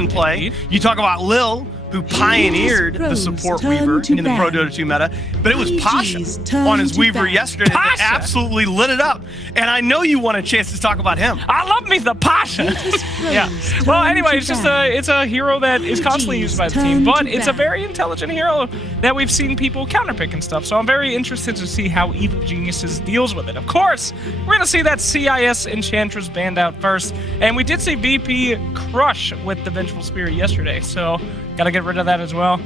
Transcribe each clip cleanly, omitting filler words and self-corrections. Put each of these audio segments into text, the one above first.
in play. You talk about Lil, who pioneered the support Weaver in the Pro Dota 2 meta, but it was Pasha on his Weaver yesterday that absolutely lit it up. And I know you want a chance to talk about him. I love me the Pasha. Yeah. Well, anyway, it's just it's a hero that is constantly used by the team, but it's a very intelligent hero that we've seen people counterpick and stuff. So I'm very interested to see how Evil Geniuses deals with it. Of course, we're gonna see that CIS Enchantress banned out first, and we did see VP crush with the Vengeful Spirit yesterday. So gotta get rid of that as well.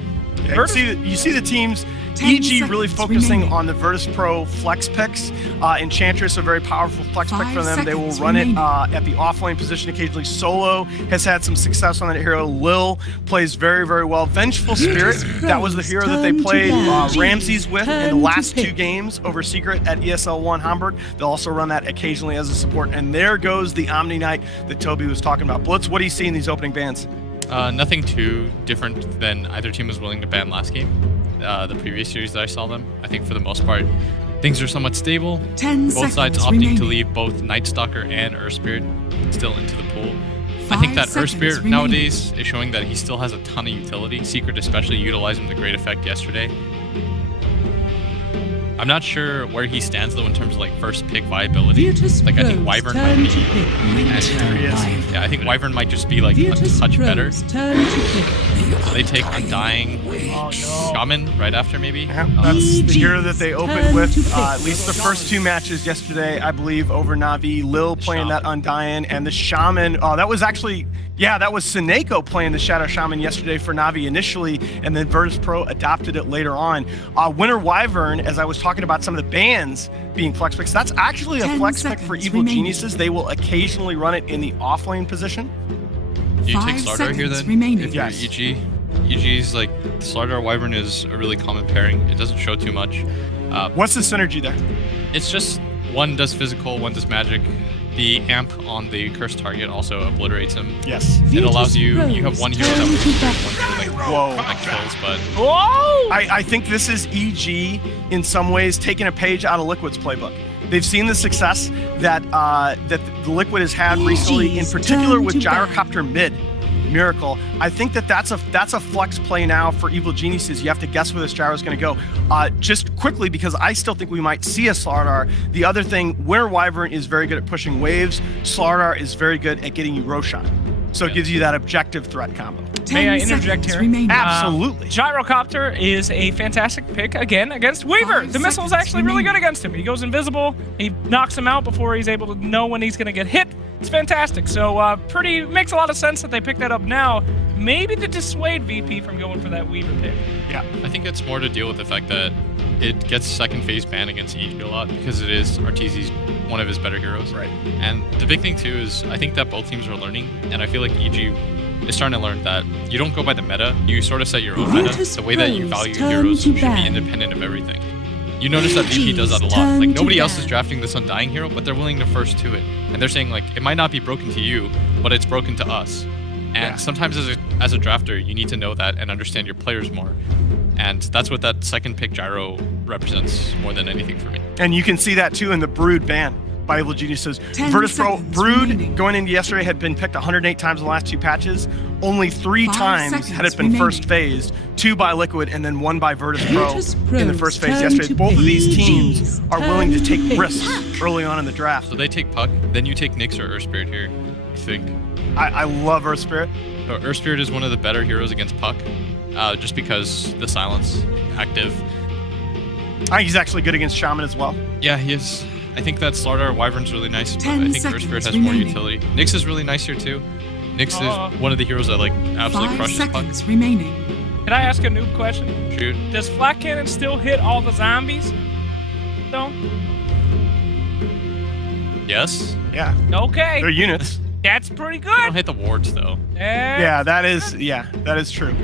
Yeah, you see the teams, EG really focusing on the Virtus.Pro flex picks. Enchantress, a very powerful flex pick for them. They will run it at the offlane position occasionally. Solo has had some success on that hero. Lil plays very, very well. Vengeful Spirit, that was the hero that they played Ramses with in the last 2 games over Secret at ESL 1 Hamburg. They'll also run that occasionally as a support. And there goes the Omni Knight that Toby was talking about. Blitz, what do you see in these opening bans? Nothing too different than either team was willing to ban last game. The previous series that I saw them, I think for the most part, things are somewhat stable. Both sides opting to leave both Night Stalker and Earth Spirit still into the pool. I think that Earth Spirit nowadays is showing that he still has a ton of utility. Secret especially utilized him to great effect yesterday. I'm not sure where he stands though in terms of like first pick viability. Like I think Wyvern might be. Yeah, I think Wyvern might just be like a touch better. They take Undying Shaman right after maybe. Yeah, that's the hero that they opened with at least the first 2 matches yesterday, I believe, over Na'Vi. Lil playing that Undying, and the Shaman. That was actually, yeah, that was Seneko playing the Shadow Shaman yesterday for Na'Vi initially, and then Virtus.Pro adopted it later on. Winter Wyvern, as I was talking about some of the bans being flex picks, that's actually a flex pick for Evil Geniuses. They will occasionally run it in the offlane position. Do you take Slardar here then? If you're EG? EG's like, Slardar Wyvern is a really common pairing. It doesn't show too much. What's the synergy there? It's just one does physical, one does magic. The amp on the cursed target also obliterates him. Yes. It allows you have one hero that will one hero that kills, but... Whoa! I think this is EG in some ways taking a page out of Liquid's playbook. They've seen the success that that the Liquid has had recently, in particular with Gyrocopter mid. Miracle. I think that's a flex play now for Evil Geniuses. You have to guess where this gyro is going to go. Just quickly, because I still think we might see a Slardar. The other thing, Winter Wyvern is very good at pushing waves. Slardar is very good at getting you Roshan. So it gives you that objective threat combo. May I interject here? Absolutely. Gyrocopter is a fantastic pick, again, against Weaver. The missile is actually really good against him. He goes invisible, he knocks him out before he's able to know when he's going to get hit. It's fantastic. So makes a lot of sense that they pick that up now, maybe to dissuade VP from going for that Weaver pick. Yeah, I think it's more to deal with the fact that it gets second phase ban against EG a lot because it is Arteezy's one of his better heroes. Right. And the big thing too is I think that both teams are learning, and I feel like EG is starting to learn that you don't go by the meta, you sort of set your own meta. The way that you value your heroes should be independent of everything. You notice that VP does that a lot. Like nobody else is drafting this Undying hero, but they're willing to first to it. And they're saying like, it might not be broken to you, but it's broken to us. And sometimes as a drafter, you need to know that and understand your players more. And that's what that second pick gyro represents more than anything for me. And you can see that too in the Brood ban by Evil Geniuses. Virtus.Pro Brood going into yesterday had been picked 108 times in the last 2 patches. Only 3 times had it been first phased, 2 by Liquid and then 1 by Virtus.Pro in the first phase yesterday. Both of these teams are willing to take risks early on in the draft. So they take Puck, then you take Nyx or Earth Spirit here, I think. I love Earth Spirit. Earth Spirit is one of the better heroes against Puck, just because the silence, active. I think he's actually good against Shaman as well. Yeah, he is. I think that Slardar Wyvern's really nice, but I think Earth Spirit has more utility. Nyx is really nice here too. Nyx is one of the heroes that like absolutely crushes Puck. Can I ask a noob question? Shoot. Does Flat Cannon still hit all the zombies? No. Yes. Yeah. Okay. They're units. That's pretty good. They don't hit the wards though. Yeah, that is true.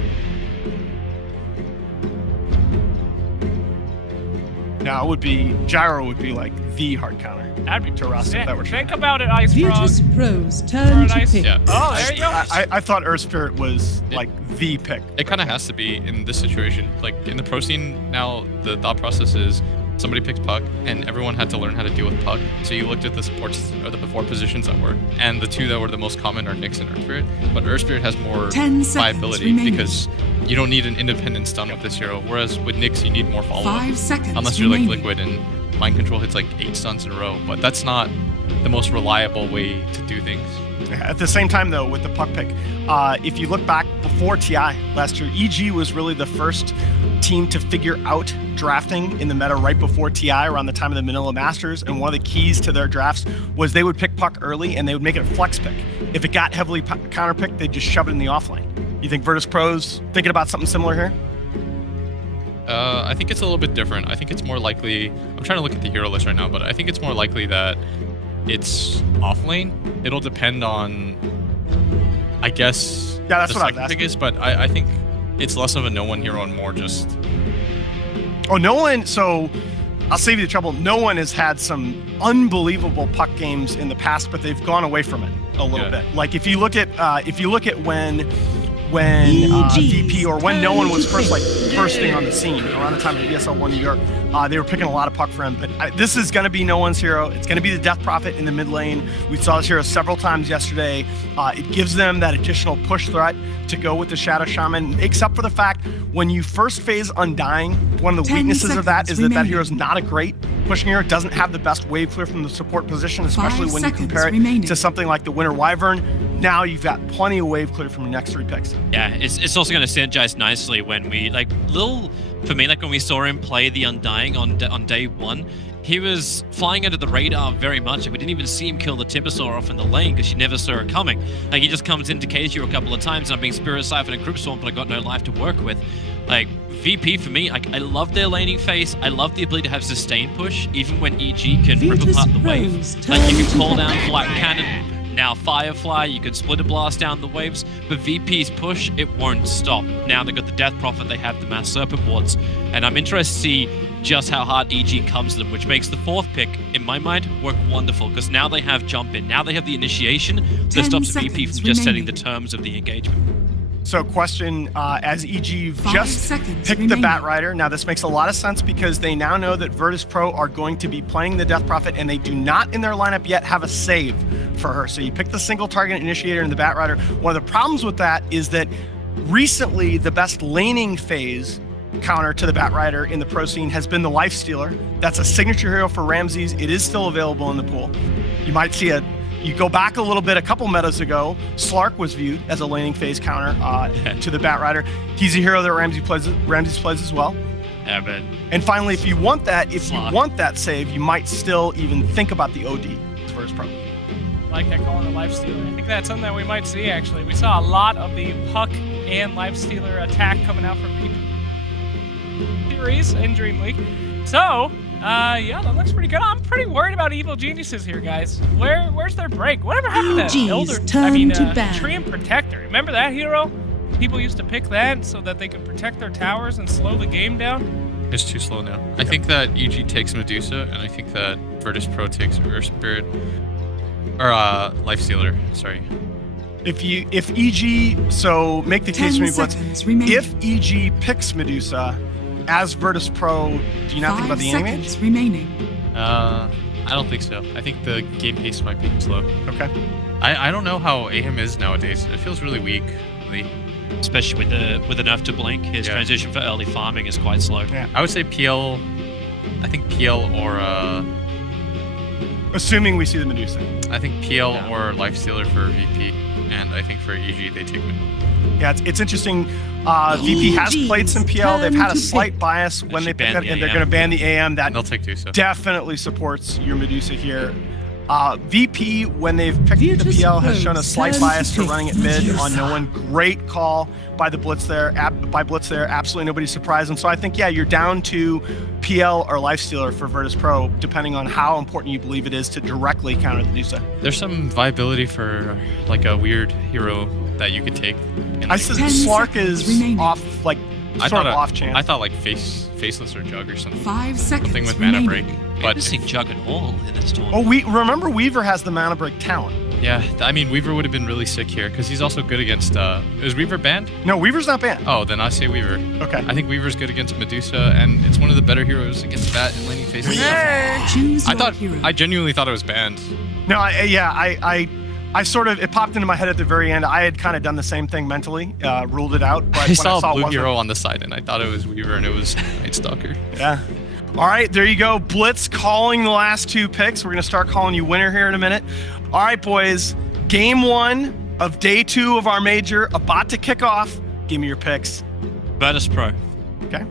Now it would be gyro would be like the hard counter. That'd be Terrasa if that were true. Think about it, Ice Frog. Virtus.Pro's turn to pick. Yeah. Oh, there you go. I thought Earth Spirit was like the pick. It kind of has to be in this situation. Like in the pro scene now, the thought process is somebody picked Puck, and everyone had to learn how to deal with Puck. So you looked at the supports or the before positions that were, and the two that were the most common are Nyx and Earth Spirit. But Earth Spirit has more viability because you don't need an independent stun with this hero, whereas with Nyx you need more follow-up. 5 seconds unless you're like Liquid and Mind Control hits like 8 stuns in a row, but that's not the most reliable way to do things. At the same time, though, with the Puck pick, if you look back before TI last year, EG was really the first team to figure out drafting in the meta right before TI, around the time of the Manila Masters, and one of the keys to their drafts was they would pick Puck early and they would make it a flex pick. If it got heavily counterpicked, they'd just shove it in the offlane. You think Virtus.Pro's thinking about something similar here? I think it's a little bit different. I think it's more likely, I'm trying to look at the hero list right now, but I think it's more likely that it's offlane. It'll depend on, I guess, that's the what I was second pick asking. is, but I think it's less of a no one hero and more just... Oh, no one, so I'll save you the trouble. No one has had some unbelievable Puck games in the past, but they've gone away from it a little bit. Like if you look at when VP or when no one was first bursting on the scene around the time of ESL 1 New York, they were picking a lot of Puck for him. But this is going to be no one's hero. It's going to be the Death Prophet in the mid lane. We saw this hero several times yesterday. It gives them that additional push threat to go with the Shadow Shaman, except for the fact when you first phase Undying, one of the weaknesses of that is that hero's not a great pushing hero. It doesn't have the best wave clear from the support position, especially when you compare it to something like the Winter Wyvern. Now you've got plenty of wave clear from your next 3 picks. Yeah, it's also going to synergize nicely when we, for me, when we saw him play the Undying on day 1, he was flying under the radar very much. We didn't even see him kill the Timbersaw off in the lane because you never saw it coming. He just comes into KSU a couple of times and I'm being Spirit Siphon and Group Storm, but I got no life to work with. VP for me, I love their laning phase. I love the ability to have sustain push, even when EG can rip apart the wave. You can call down Flat Cannon, now Firefly, you can Splitter Blast down the waves, but VP's push, it won't stop. Now they've got the Death Prophet, they have the Mass Serpent Wards, and I'm interested to see just how hard EG comes to them, which makes the 4th pick, in my mind, work wonderful, because now they have Jump In, now they have the initiation that stops VP from just setting the terms of the engagement. So question, as EG, you've just picked the Bat Rider. Now this makes a lot of sense because they now know that Virtus.Pro are going to be playing the Death Prophet and they do not in their lineup yet have a save for her. So you pick the single target initiator in the Bat Rider. One of the problems with that is that recently the best laning phase counter to the Bat Rider in the pro scene has been the Life Stealer. That's a signature hero for Ramses. It is still available in the pool. You might see you go back a little bit, a couple metas ago, Slark was viewed as a laning phase counter to the Bat Rider. He's a hero that Ramses plays as well. Yeah, but and finally, if you want that save, you might still even think about the OD first pro. Like that calling the Life Stealer. I think that's something that we might see actually. We saw a lot of the Puck and Life Stealer attack coming out from VP series in Dream League. So, yeah, that looks pretty good. I'm pretty worried about Evil Geniuses here, guys. Where's their break? Whatever happened to Treant Protector? Remember that hero? People used to pick that so that they could protect their towers and slow the game down. It's too slow now. I think that EG takes Medusa, and I think that Virtus.Pro takes Earth Spirit, or Life Stealer. Sorry. If EG, so make the case for me, Blitz. If EG picks Medusa as Virtus.Pro, do you not think about the enemy? I don't think so. I think the game pace might be slow. Okay. I don't know how AIM is nowadays. It feels really weak, especially with the nerf to Blink. His transition for early farming is quite slow. Yeah. I would say PL. I think PL or assuming we see the Medusa. I think PL or Life Stealer for VP, and I think for EG they take Medusa. Yeah, it's interesting. VP has played some PL. They've had a slight bias when they pick it, and they're going to ban the AM. That they'll take Medusa. Definitely supports your Medusa here. VP, when they've picked the PL, has shown a slight bias to running it mid on no one. Great call by the Blitz there. Absolutely nobody's surprised. And so I think, yeah, you're down to PL or Life Stealer for Virtus.Pro, depending on how important you believe it is to directly counter the Medusa. There's some viability for like a weird hero that you could take. I said Slark is off, like sort of off chance. I thought like Faceless or Jug or something. 5 seconds. Something with mana break. But I see Jug and all in this tournament. Oh, remember Weaver has the mana break talent. Yeah, I mean, Weaver would have been really sick here because he's also good against. Is Weaver banned? No, Weaver's not banned. Oh, then I say Weaver. Okay. I think Weaver's good against Medusa, and it's one of the better heroes against Bat and laning faces. I genuinely thought it was banned. No, I sort of, it popped into my head at the very end. I had kind of done the same thing mentally, ruled it out. But I saw a blue hero on the side, and I thought it was Weaver, and it was Night Stalker. Yeah. All right, there you go. Blitz calling the last 2 picks. We're going to start calling you winner here in a minute. All right, boys. Game 1 of day 2 of our major about to kick off. Give me your picks. Virtus.Pro. Okay.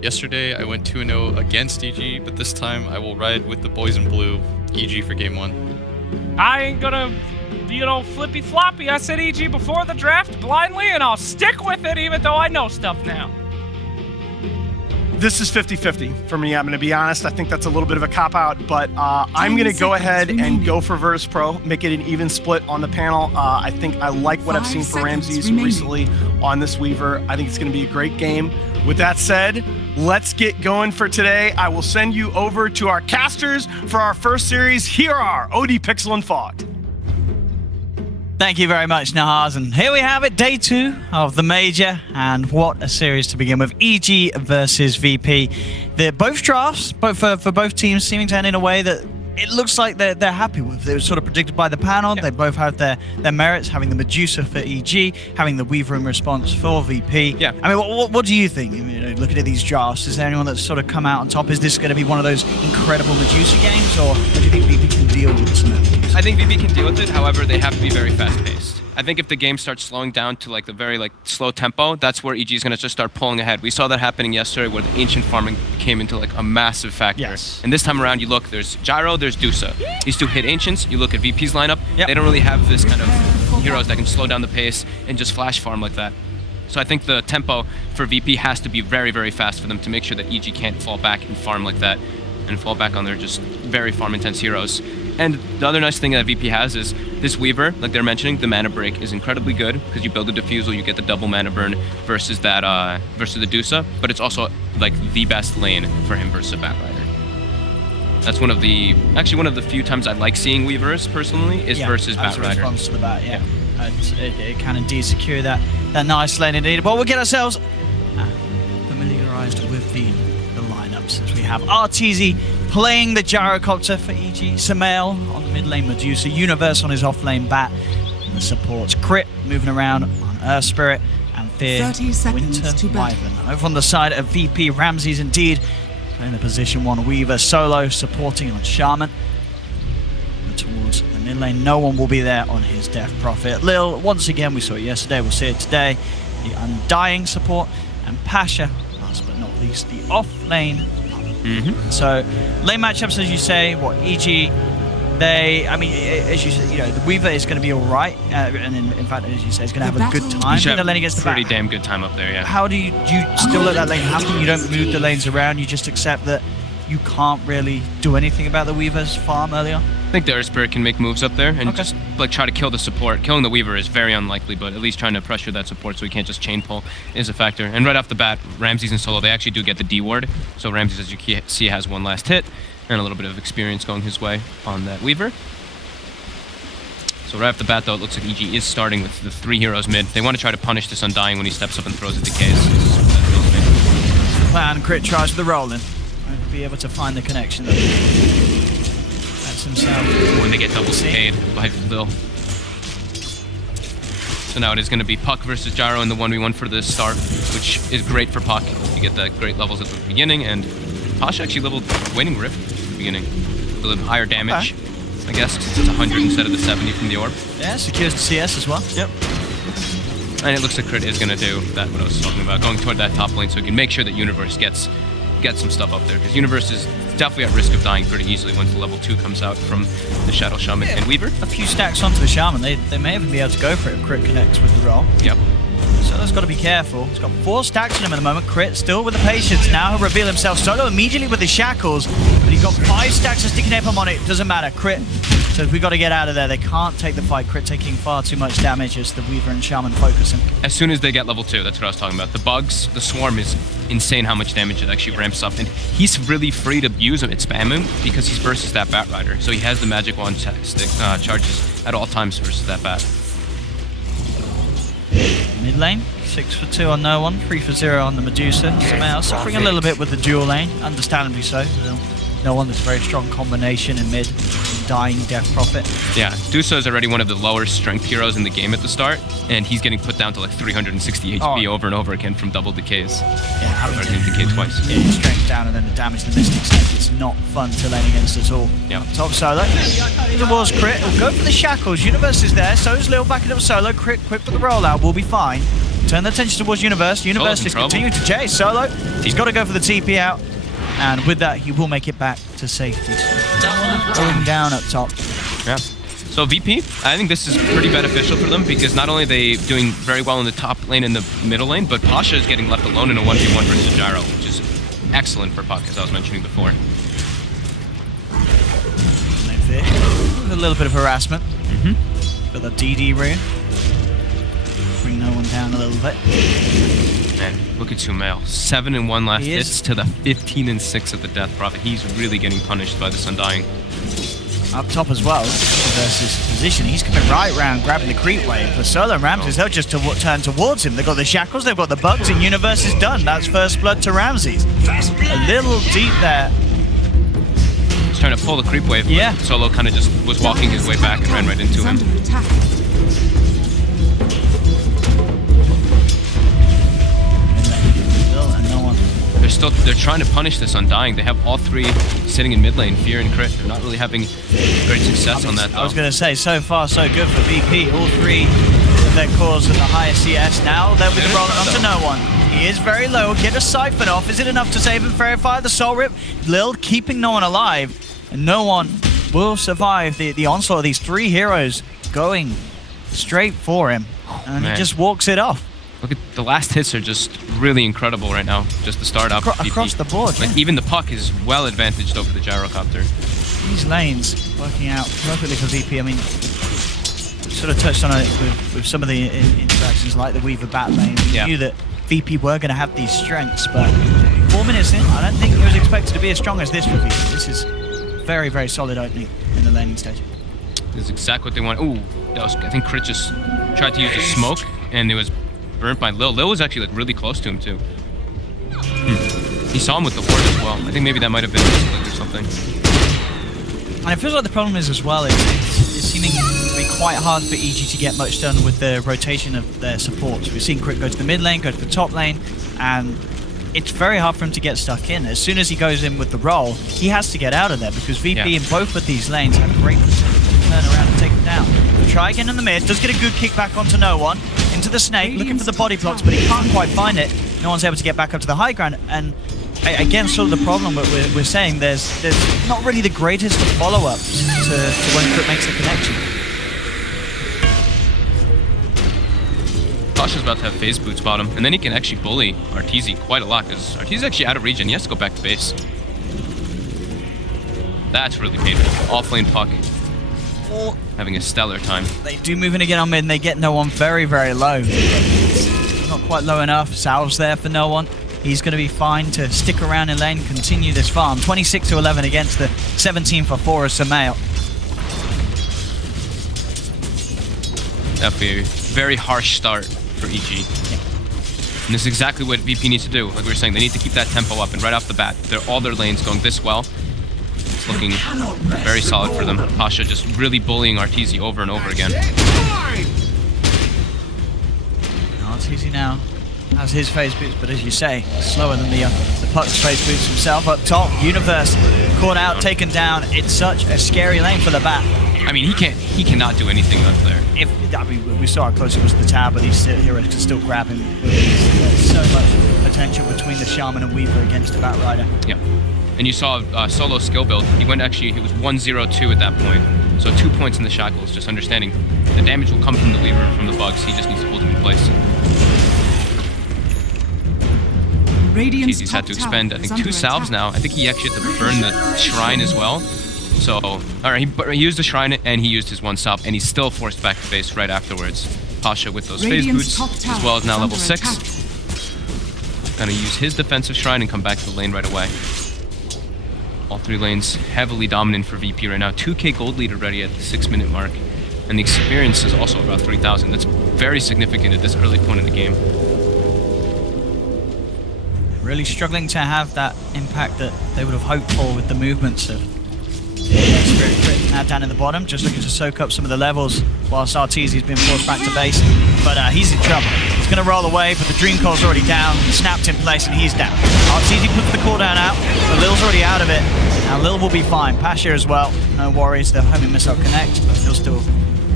Yesterday, I went 2-0 against EG, but this time I will ride with the boys in blue, EG for game 1. I ain't gonna, you know, flippy floppy. I said EG before the draft blindly, and I'll stick with it even though I know stuff now. This is 50-50 for me. I'm going to be honest. I think that's a little bit of a cop-out, but I'm going to go ahead and go for Virtus.Pro, make it an even split on the panel. I think I like what I've seen for Ramses recently on this Weaver. I think it's going to be a great game. With that said, let's get going for today. I will send you over to our casters for our first series. Here are OD Pixel and Fogged. Thank you very much, Nahaz. And here we have it, day 2 of the major, and what a series to begin with. EG versus VP. Both drafts, for both teams, seeming to end in a way that it looks like they're happy with. It was sort of predicted by the panel. Yeah. They both have their merits, having the Medusa for EG, having the Weaver in response for VP. Yeah. I mean, what do you think? I mean, looking at these drafts, is there anyone that's sort of come out on top? Is this going to be one of those incredible Medusa games, or do you think VP can deal with some of these? I think VP can deal with it. However, they have to be very fast-paced. I think if the game starts slowing down to like the very slow tempo, that's where EG is going to just start pulling ahead. We saw that happening yesterday where the ancient farming came into like a massive factor. Yes. And this time around, you look, there's Gyro, there's Dusa. These 2 hit ancients. You look at VP's lineup, they don't really have this kind of heroes that can slow down the pace and just flash farm like that. So I think the tempo for VP has to be very, very fast for them to make sure that EG can't fall back and farm like that and fall back on their just very farm-intense heroes. And the other nice thing that VP has is this Weaver, like they're mentioning, the mana break is incredibly good because you build a diffusal, you get the double mana burn versus that versus the Dusa, but it's also like the best lane for him versus a Batrider. That's one of the few times I like seeing Weavers personally is versus Batrider. Response to the Bat, it can indeed secure that nice lane indeed. But we'll get ourselves familiarized with the lineups as we have Arteezy playing the Gyrocopter for EG, Samael on the mid lane, Medusa, Universe on his off lane, Bat, and the supports, Crit moving around on Earth Spirit, and Fear, Winter Wyvern. Over on the side of VP, Ramses indeed playing the position 1 Weaver, solo supporting on Shaman. And towards the mid lane, no one will be there on his Death Prophet. Lil, once again, we saw it yesterday, we'll see it today, the Undying support, and Pasha, last but not least, the off lane. So lane matchups, as you say, EG, I mean, as you say, you know, the Weaver is going to be all right, and in fact, as you say, it's going to have a good time in the lane against the Bat. Pretty damn good time up there, yeah. How do you still let that lane happen? You don't move the lanes around. You just accept that you can't really do anything about the Weaver's farm earlier. I think the Earth Spirit can make moves up there and just like try to kill the support. Killing the Weaver is very unlikely, but at least trying to pressure that support so he can't just chain pull is a factor. And right off the bat, Ramses and solo, they actually do get the D ward. So Ramses, as you see, has 1 last hit and a little bit of experience going his way on that Weaver. So right off the bat, though, it looks like EG is starting with the 3 heroes mid. They want to try to punish this Undying when he steps up and throws the decays. Plan, Crit tries the rolling. Won't be able to find the connection. That's himself. When they get double decayed by Lil. So now it is going to be Puck versus Gyro in the 1v1 for the start, which is great for Puck. You get the great levels at the beginning, and Pasha actually leveled Waning Rift at the beginning. A little higher damage. I guess, since it's 100 instead of the 70 from the orb. Yeah, secures the CS as well. Yep. And it looks like Crit is going to do that, what I was talking about, going toward that top lane so he can make sure that Universe gets some stuff up there, because Universe is definitely at risk of dying pretty easily once the level 2 comes out from the Shadow Shaman and Weaver. A few stacks onto the Shaman, they may even be able to go for it if Crit connects with the roll. Yep. So Solo's got to be careful. He's got 4 stacks on him at the moment. Crit still with the patience. Now he'll reveal himself. Solo immediately with the shackles, but he's got 5 stacks of sticking him on it. Doesn't matter. Crit. So we got to get out of there. They can't take the fight. Crit taking far too much damage as the Weaver and Shaman focus him. As soon as they get level 2, that's what I was talking about. The bugs, the swarm is insane how much damage it actually ramps up, and he's really free to use him and spam him because he's versus that Bat Rider. So he has the magic wand charges at all times versus that Bat. Mid lane, 6 for 2 on no one, 3 for 0 on the Medusa. Somehow suffering a little bit with the dual lane, understandably so. No one that's a very strong combination in mid, dying Death Prophet. Yeah, Dusa is already one of the lower strength heroes in the game at the start, and he's getting put down to like 360 HP over and over again from double decays. Yeah, or getting decayed twice. Yeah, his strength down and then the damage the Mystics take. It's not fun to lane against at all. Yeah. Top Solo. Towards Crit. He'll go for the shackles. Universe is there. So's Lil backing up Solo. Crit quick for the rollout. We'll be fine. Turn the attention towards Universe. Universe is continuing to chase Solo. He's got to go for the TP out. And with that, he will make it back to safety. Going down up top. Yeah. So VP, I think this is pretty beneficial for them because not only are they doing very well in the top lane and the middle lane, but Pasha is getting left alone in a 1v1 versus Gyro, which is excellent for Puck, as I was mentioning before. A little bit of harassment. Got the DD rune. Bring no one down a little bit. Man, look at Sumail. 7-1 last hits to the 15-6 of the Death Prophet. He's really getting punished by this Undying. Up top as well, versus position. He's coming right round, grabbing the creep wave. For Solo and Ramses, they'll just turn towards him. They've got the shackles, they've got the bugs, and Universe is done. That's first blood to Ramses. A little deep there. He's trying to pull the creep wave. Yeah. Solo kind of just was walking his way back and ran right into him. They're trying to punish this Undying. They have all 3 sitting in mid lane, Fear and Crit. They're not really having great success on that, though. I was going to say, so far so good for VP. All 3 of their cores at the higher CS. Now they'll be rolling onto no one. He is very low. Get a siphon off. Is it enough to save and verify the Soul Rip? Lil keeping no one alive. And no one will survive the onslaught of these 3 heroes going straight for him. And he just walks it off. Look at the last hits are just really incredible right now. Just the start up. Across the board, like even the Puck is well advantaged over the Gyrocopter. These lanes working out perfectly for VP. I mean, sort of touched on it with some of the interactions like the Weaver Bat lane. We knew that VP were going to have these strengths, but 4 minutes in, I don't think it was expected to be as strong as this for VP. This is very, very solid opening in the laning stage. This is exactly what they want. Ooh, that was, I think Crit just tried to use the smoke, and it was burnt by Lil. Lil was actually like really close to him too. He saw him with the ward as well. I think maybe that might have been a or something. And it feels like the problem is as well, it's seeming to be quite hard for EG to get much done with the rotation of their supports. We've seen Crit go to the mid lane, go to the top lane, and it's very hard for him to get stuck in. As soon as he goes in with the roll, he has to get out of there because VP in both of these lanes have great potential to turn around and take him down. Try again in the mid, does get a good kick back onto no one. Into the snake, looking for the body blocks, but he can't quite find it. No one's able to get back up to the high ground. And again, sort of the problem we're saying, there's not really the greatest of follow-ups to when Crit makes the connection. Pasha's about to have phase boots bottom, and then he can actually bully Arteezy quite a lot, because Arteezy's actually out of region. He has to go back to base. That's really painful. Off-lane Puck. Having a stellar time. They do move in again on mid, and they get no one very, very low. Not quite low enough. Salve's there for no one. He's going to be fine to stick around in lane, continue this farm. 26-11 against the 17 for 4 of Sumail. Definitely a very harsh start for EG. Yeah. And this is exactly what VP needs to do. Like we were saying, they need to keep that tempo up, and right off the bat, all their lanes going this well. It's looking very solid for them. Pasha just really bullying Arteezy over and over again. Arteezy now has his phase boots, but as you say, slower than the Puck's phase boots himself. Up top, Universe caught out, taken down. It's such a scary lane for the Bat. I mean, he cannot do anything up there. I mean, we saw how close it was to the tower, but these heroes can still grab him. There's so much potential between the Shaman and Weaver against the Bat Rider. Yeah. And you saw Solo skill build. He was 1-0-2 at that point. So 2 points in the shackles, just understanding the damage will come from the Weaver, from the bugs. He just needs to hold him in place. He's had to expend, I think, 2 salves now. I think he actually had to burn the shrine as well. So, alright, he used the shrine and he used his 1 salve, and he's still forced back to base right afterwards. Pasha with those phase boots, as well as now level 6. Gonna use his defensive shrine and come back to the lane right away. All 3 lanes heavily dominant for VP right now. 2k gold lead already at the 6-minute mark. And the experience is also about 3,000. That's very significant at this early point in the game. Really struggling to have that impact that they would have hoped for with the movements of Spirit Crit now down in the bottom, just looking to soak up some of the levels whilst Arteezy's been forced back to base. But he's in trouble. He's going to roll away, but the Dream Coil's already down, snapped in place, and he's down. Arteezy puts the cooldown out, but Lil's already out of it. Now Lil will be fine. Pasha as well. No worries, the homing missile connect, but he'll still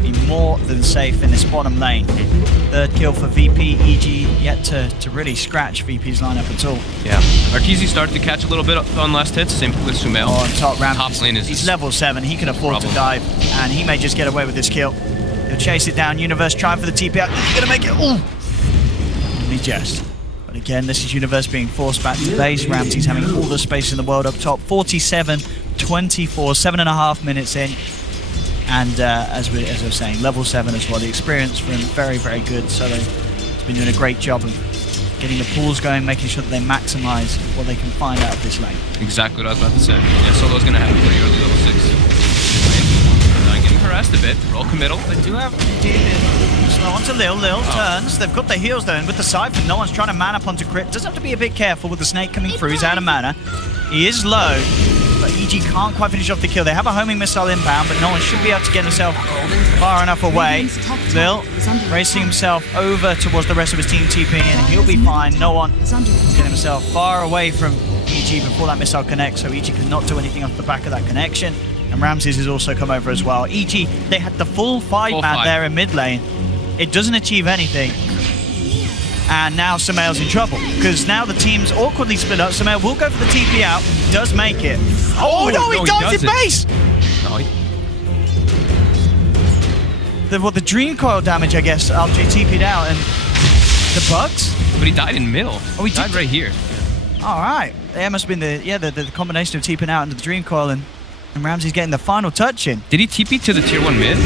be more than safe in this bottom lane. 3rd kill for VP. EG yet to really scratch VP's lineup at all. Yeah, Arteezy started to catch a little bit on last hits, same with Sumail. On top ramp. Top lane is he's level 7, he can afford to dive, and he may just get away with this kill. He'll chase it down. Universe trying for the TP out. He's gonna make it. Ooh! He just. But again, this is Universe being forced back to base. Ramsey's having all the space in the world up top. 47-24, 7.5 minutes in. And as I was saying, level 7 as well. The experience for him very, very good. So he's been doing a great job of getting the pools going, making sure that they maximize what they can find out of this lane. Exactly what I was about to say. Yeah, Solo's going to have a pretty early level 6. Getting harassed a bit. Roll committal. They do have slow onto Lil. Lil turns. They've got the heals though, and with the Siphon, no one's trying to man up onto crit. Does have to be a bit careful with the snake coming through. He's out of mana. He is low. But EG can't quite finish off the kill. They have a homing missile inbound, but no one should be able to get himself far enough away. Lil racing himself over towards the rest of his team, TPing in, and he'll be fine. No one can get himself far away from EG before that missile connects, so EG cannot do anything off the back of that connection. And Ramses has also come over as well. EG, they had the full 5-man there in mid lane. It doesn't achieve anything. And now Sumail's in trouble, because now the team's awkwardly split up. Sumail will go for the TP out, does make it. Oh no, he dives in base! No, the Dream Coil damage, I guess, after he TP'd out, and the bugs? But he died in middle. Oh, he died right here. Alright, that must have been the combination of TPing out into the Dream Coil, and Ramsey's getting the final touch in. Did he TP to the tier 1 mid? I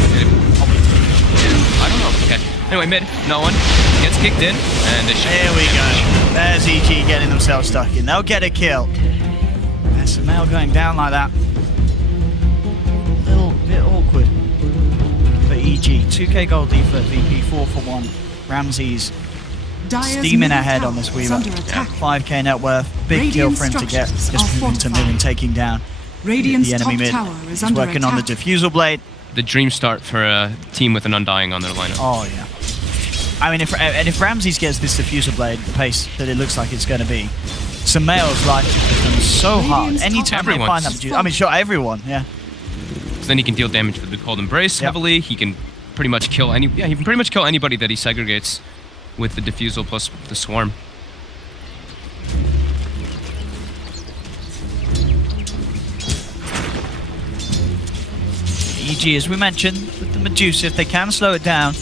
don't know. Okay. Anyway, mid, no one. Gets kicked in, and they should. There we go. There's EG getting themselves stuck in. They'll get a kill. There's Sumail going down like that. A little bit awkward for EG. 2k gold lead for VP, 4 for 1. Ramsey's steaming ahead on this Weaver. 5k net worth. Big kill for him to get this move into mid and taking down the enemy mid. He's working on the Diffusal Blade. The dream start for a team with an Undying on their lineup. Oh, yeah. I mean, if Ramses gets this Diffusal Blade, the pace that it looks like it's going to be, Sumail's life has been so hard. Anytime they find that, I mean, sure, everyone, yeah. So then he can deal damage with the Cold Embrace heavily. He can pretty much kill he can pretty much kill anybody that he segregates with the Diffusal plus the Swarm. EG, as we mentioned, with the Medusa, if they can slow it down,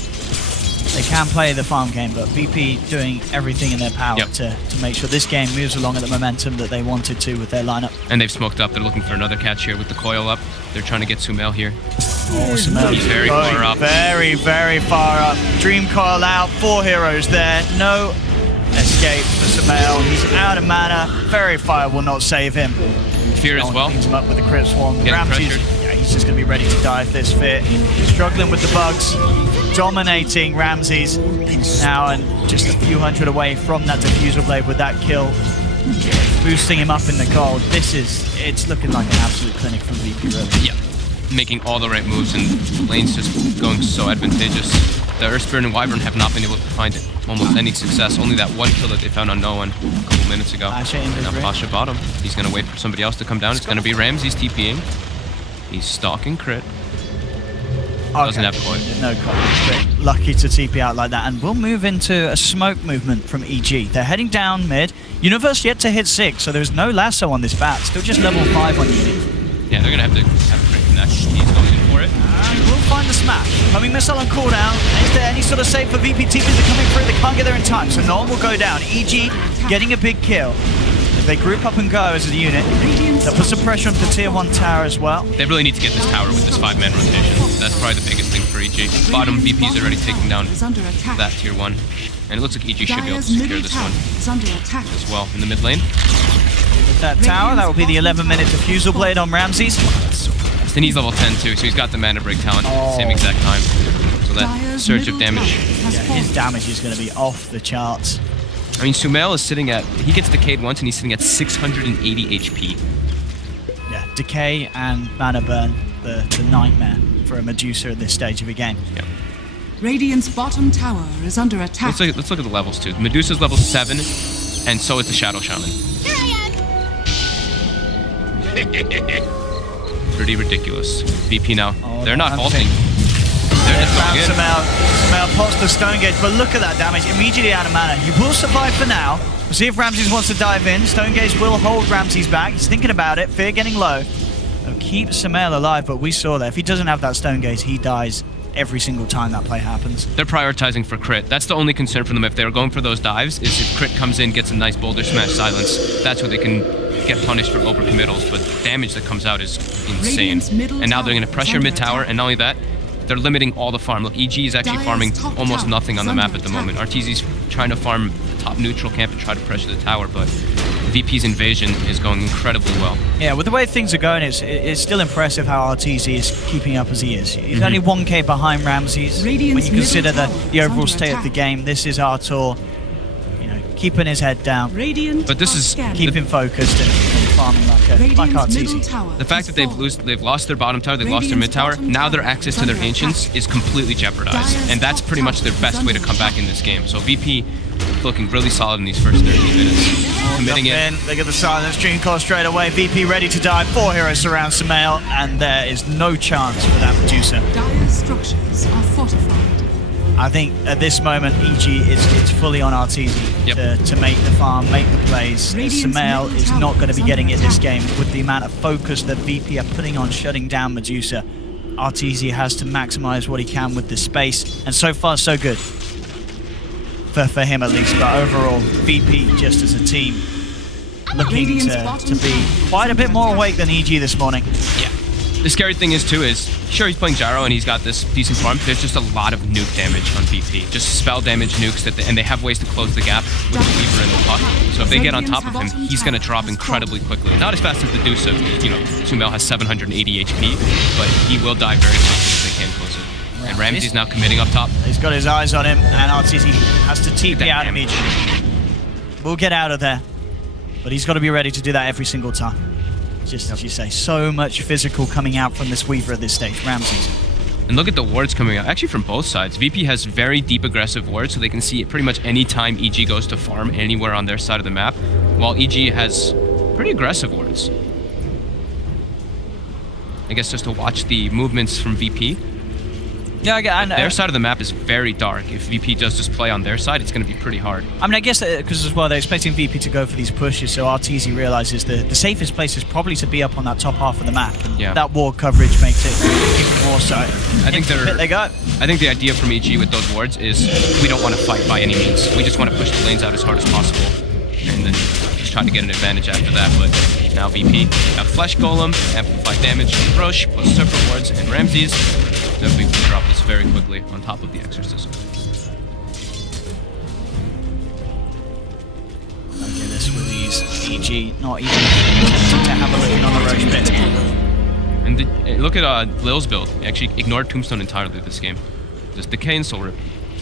they can play the farm game, but VP doing everything in their power to make sure this game moves along at the momentum that they wanted to with their lineup. And they've smoked up. They're looking for another catch here with the coil up. They're trying to get Sumail here. Oh, Sumail. He's very far up. Very, very far up. Dream Coil out. 4 heroes there. No escape for Sumail. He's out of mana. Very Fire will not save him. Fear as well. Cleans him up with the crit swarm. Ramsey's, he's just going to be ready to die if this fit. Struggling with the bugs. Dominating Ramses now, and just a few hundred away from that Diffusal Blade with that kill. Boosting him up in the cold. It's looking like an absolute clinic from VP really. Yeah. Making all the right moves, and the lane's just going so advantageous. The Earthspirit and Wyvern have not been able to find almost any success. Only that one kill that they found on no one a couple minutes ago. Now Pasha bottom. He's going to wait for somebody else to come down. It's going to be Ramses TPing. He's stalking crit. Doesn't have coil. No coil. Lucky to TP out like that. And we'll move into a smoke movement from EG. They're heading down mid. Universe yet to hit 6, so there's no lasso on this bat. Still just level 5 on Uni. Yeah, they're going to have a great connect. He's going in for it. And we'll find the smash. Homing missile on cooldown. Is there any sort of save for VP? TPs are coming through. They can't get there in time, so no one will go down. EG getting a big kill. If they group up and go as a unit, they'll put some pressure on the tier 1 tower as well. They really need to get this tower with this 5-man rotation. That's probably the biggest thing for EG. Bottom VP's already taking down that tier 1. And it looks like EG should be able to secure this one as well in the mid lane. With that tower, that will be the 11-minute diffusal blade on Ramses. And he's level 10 too, so he's got the mana break talent at the same exact time. So that surge of damage. Yeah, his damage is going to be off the charts. I mean, Sumail is sitting at, he gets decayed once and he's sitting at 680 HP. Yeah, decay and mana burn, the nightmare for a Medusa at this stage of a game. Yep. Radiant's bottom tower is under attack. Let's look at the levels too. Medusa's level 7, and so is the Shadow Shaman. Here I am. Pretty ridiculous. VP now. Oh, they're not halting. Sumail pots the Stone Gauge, but look at that damage. Immediately out of mana. He will survive for now. We'll see if Ramses wants to dive in. Stone Gauge will hold Ramses back. He's thinking about it. Fear getting low. It'll keep Sumail alive, but we saw that. If he doesn't have that Stone Gauge, he dies every single time that play happens. They're prioritizing for crit. That's the only concern for them if they're going for those dives, is if crit comes in, gets a nice boulder smash silence. That's where they can get punished for overcommittals, but the damage that comes out is insane. And now they're going to pressure mid tower, and not only that, they're limiting all the farm. Look, EG is actually farming almost nothing on the map at the moment. RTZ's trying to farm the top neutral camp and try to pressure the tower, but VP's invasion is going incredibly well. Yeah, with the way things are going, it's still impressive how RTZ is keeping up as he is. He's only 1k behind Ramses. When you consider the overall state of the game, this is Artur, you know, keeping his head down. But this is keeping focused and farming like RTZ. The fact that they've lost their bottom tower, they've lost their mid tower, now their access to their ancients is completely jeopardized, and that's pretty much their best way to come back in this game. So VP looking really solid in these first 30 minutes. Committing it. They get the silence, Dream Call straight away. VP ready to dive. 4 heroes surround Sumail, and there is no chance for that Medusa. Dire structures are fortified. I think at this moment, EG it's fully on RTZ to make the farm, make the plays. Sumail is not going to be getting it this game with the amount of focus that VP are putting on shutting down Medusa. RTZ has to maximize what he can with this space, and so far so good. For him at least, but overall, VP just as a team looking to be quite a bit more awake than EG this morning. Yeah. The scary thing is too is, sure he's playing Gyro and he's got this decent farm, there's just a lot of nuke damage on VP. Just spell damage nukes, and they have ways to close the gap with the Weaver and the Puck. So if they get on top of him, he's going to drop incredibly quickly. Not as fast as the Deuce, you know, Sumail has 780 HP, but he will die very quickly if they can't close it. And Ramsey's now committing up top. He's got his eyes on him, and RTZ has to TP out immediately. We'll get out of there, but he's got to be ready to do that every single time. Just as you say, so much physical coming out from this Weaver at this stage, Ramses. And look at the wards coming out, actually from both sides. VP has very deep aggressive wards, so they can see it pretty much any time EG goes to farm anywhere on their side of the map, while EG has pretty aggressive wards. I guess just to watch the movements from VP. Yeah, I know. Their side of the map is very dark. If VP does just play on their side, it's going to be pretty hard. I mean, I guess because as well, they're expecting VP to go for these pushes, so RTZ realizes the safest place is probably to be up on that top half of the map. And that ward coverage makes it even more so. I think they go. I think the idea from EG with those wards is we don't want to fight by any means. We just want to push the lanes out as hard as possible, and then just try to get an advantage after that. But now VP have Flesh Golem, amplified damage from Roche, plus Serpent wards, and Ramses. Then we can drop this very quickly on top of the Exorcism. Okay, this will ease EG, not even to have a look on the Roche pit. And look at Lil's build. He actually ignored Tombstone entirely this game. Just Decay and Soul Rip.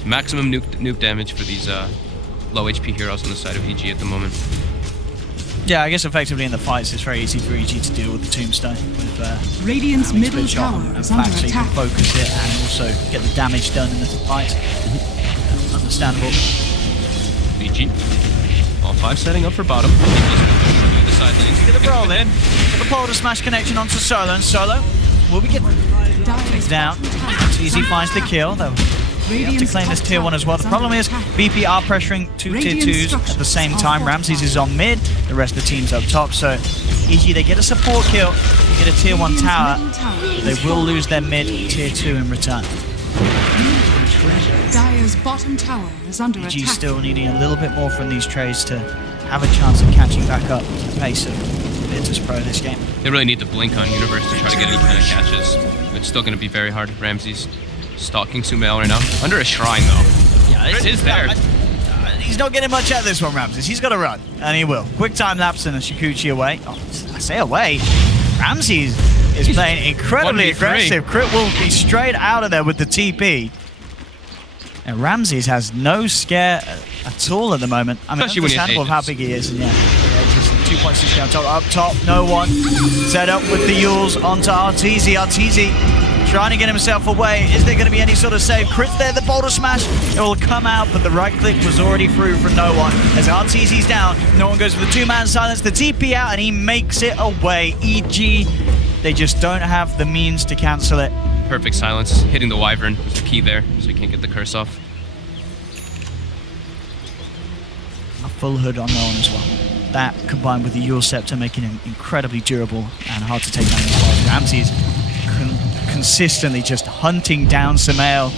Maximum nuke damage for these low HP heroes on the side of EG at the moment. Yeah, I guess effectively in the fights it's very easy for EG to deal with the Tombstone. With Radiant's middle tower is under attack. So you can focus it and also get the damage done in the fight. Understandable. EG. All 5 setting up for bottom. The side lanes. Get the roll in. Put the boulder smash connection onto Solo, and Solo will be getting down. Easy finds the kill though. We have to claim this tier 1 as well. The problem is VP are pressuring 2 tier 2s at the same time. Ramses is on mid, the rest of the team's up top. So EG, they get a support kill, they get a tier 1 tower. They will lose their mid tier 2 in return. Dire's bottom tower is under EG attack. still needing a little bit more from these trades to have a chance of catching back up to the pace of Virtus.Pro this game. They really need to blink on Universe to try to get any kind of catches. It's still going to be very hard. Ramsey's stalking Sumail right now. Under a shrine, though. Yeah, Crit is there. He's not getting much out of this one, Ramses. He's got to run, and he will. Quick time lapse and a Shikuchi away. Oh, I say away. Ramses is playing incredibly aggressive. Crit will be straight out of there with the TP. And Ramses has no scare at all at the moment. I mean, understandable of how big he is. And yeah, just 2.6 down up top, no one. Set up with the Yules onto Arteezy. Arteezy trying to get himself away. Is there going to be any sort of save? Crit's there, the boulder smash. It will come out, but the right click was already through from no one. As Arteezy's down, no one goes for the two-man silence. The TP out, and he makes it away. EG, they just don't have the means to cancel it. Perfect silence. Hitting the Wyvern was the key there, so he can't get the curse off. A full hood on that one as well. That combined with the Yule Scepter making him incredibly durable and hard to take down as well. Ramsey's consistently just hunting down Sumail.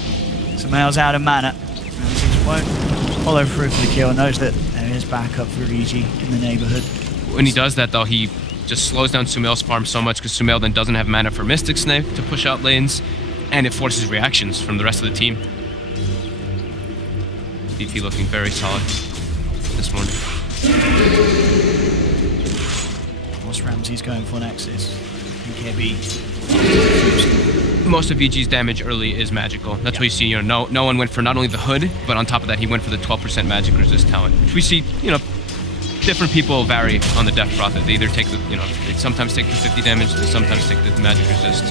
Sumail's out of mana. Ramses won't follow through for the kill. Knows that there is backup for EG in the neighborhood. When he does that, though, he just slows down Sumail's farm so much because Sumail then doesn't have mana for Mystic Snake to push out lanes, and it forces reactions from the rest of the team. VP looking very solid this morning. What's Ramses going for next is KB. Most of VG's damage early is magical. That's what you see. You know, no one went for not only the hood, but on top of that, he went for the 12% magic resist talent, which we see. You know, different people vary on the death profit. They either take the, you know, they sometimes take the 50 damage, they sometimes take the magic resist.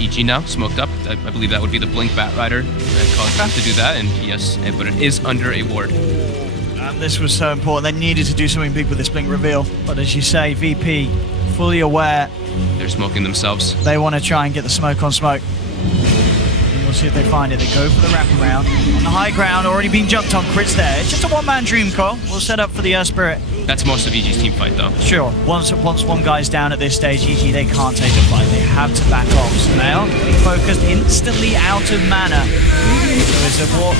EG now smoked up. I believe that would be the Blink Bat Rider that caused him to do that, and yes, but it is under a ward. And this was so important. They needed to do something big with this Blink reveal. But as you say, VP fully aware. They're smoking themselves. They want to try and get the smoke on smoke. And we'll see if they find it. They go for the wraparound. On the high ground, already being jumped on. Crit's there. It's just a one-man Dream Call. We'll set up for the Earth Spirit. That's most of EG's team fight, though. Sure. Once one guy's down at this stage, EG, they can't take the fight. They have to back off. Sumail, getting focused, instantly out of mana. So it's a walk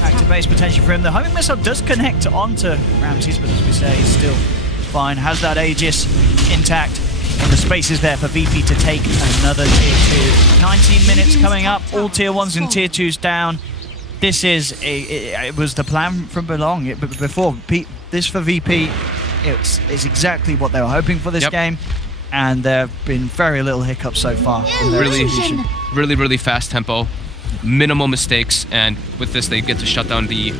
back to base potential for him. The homing missile does connect onto Ramses, but as we say, he's still fine. Has that Aegis intact. And the space is there for VP to take another tier 2. 19 minutes coming up. All tier 1s and tier 2s down. This is it was the plan from before. This for VP, it's exactly what they were hoping for this game, and there have been very little hiccups so far. Really fast tempo, minimal mistakes, and with this they get to shut down the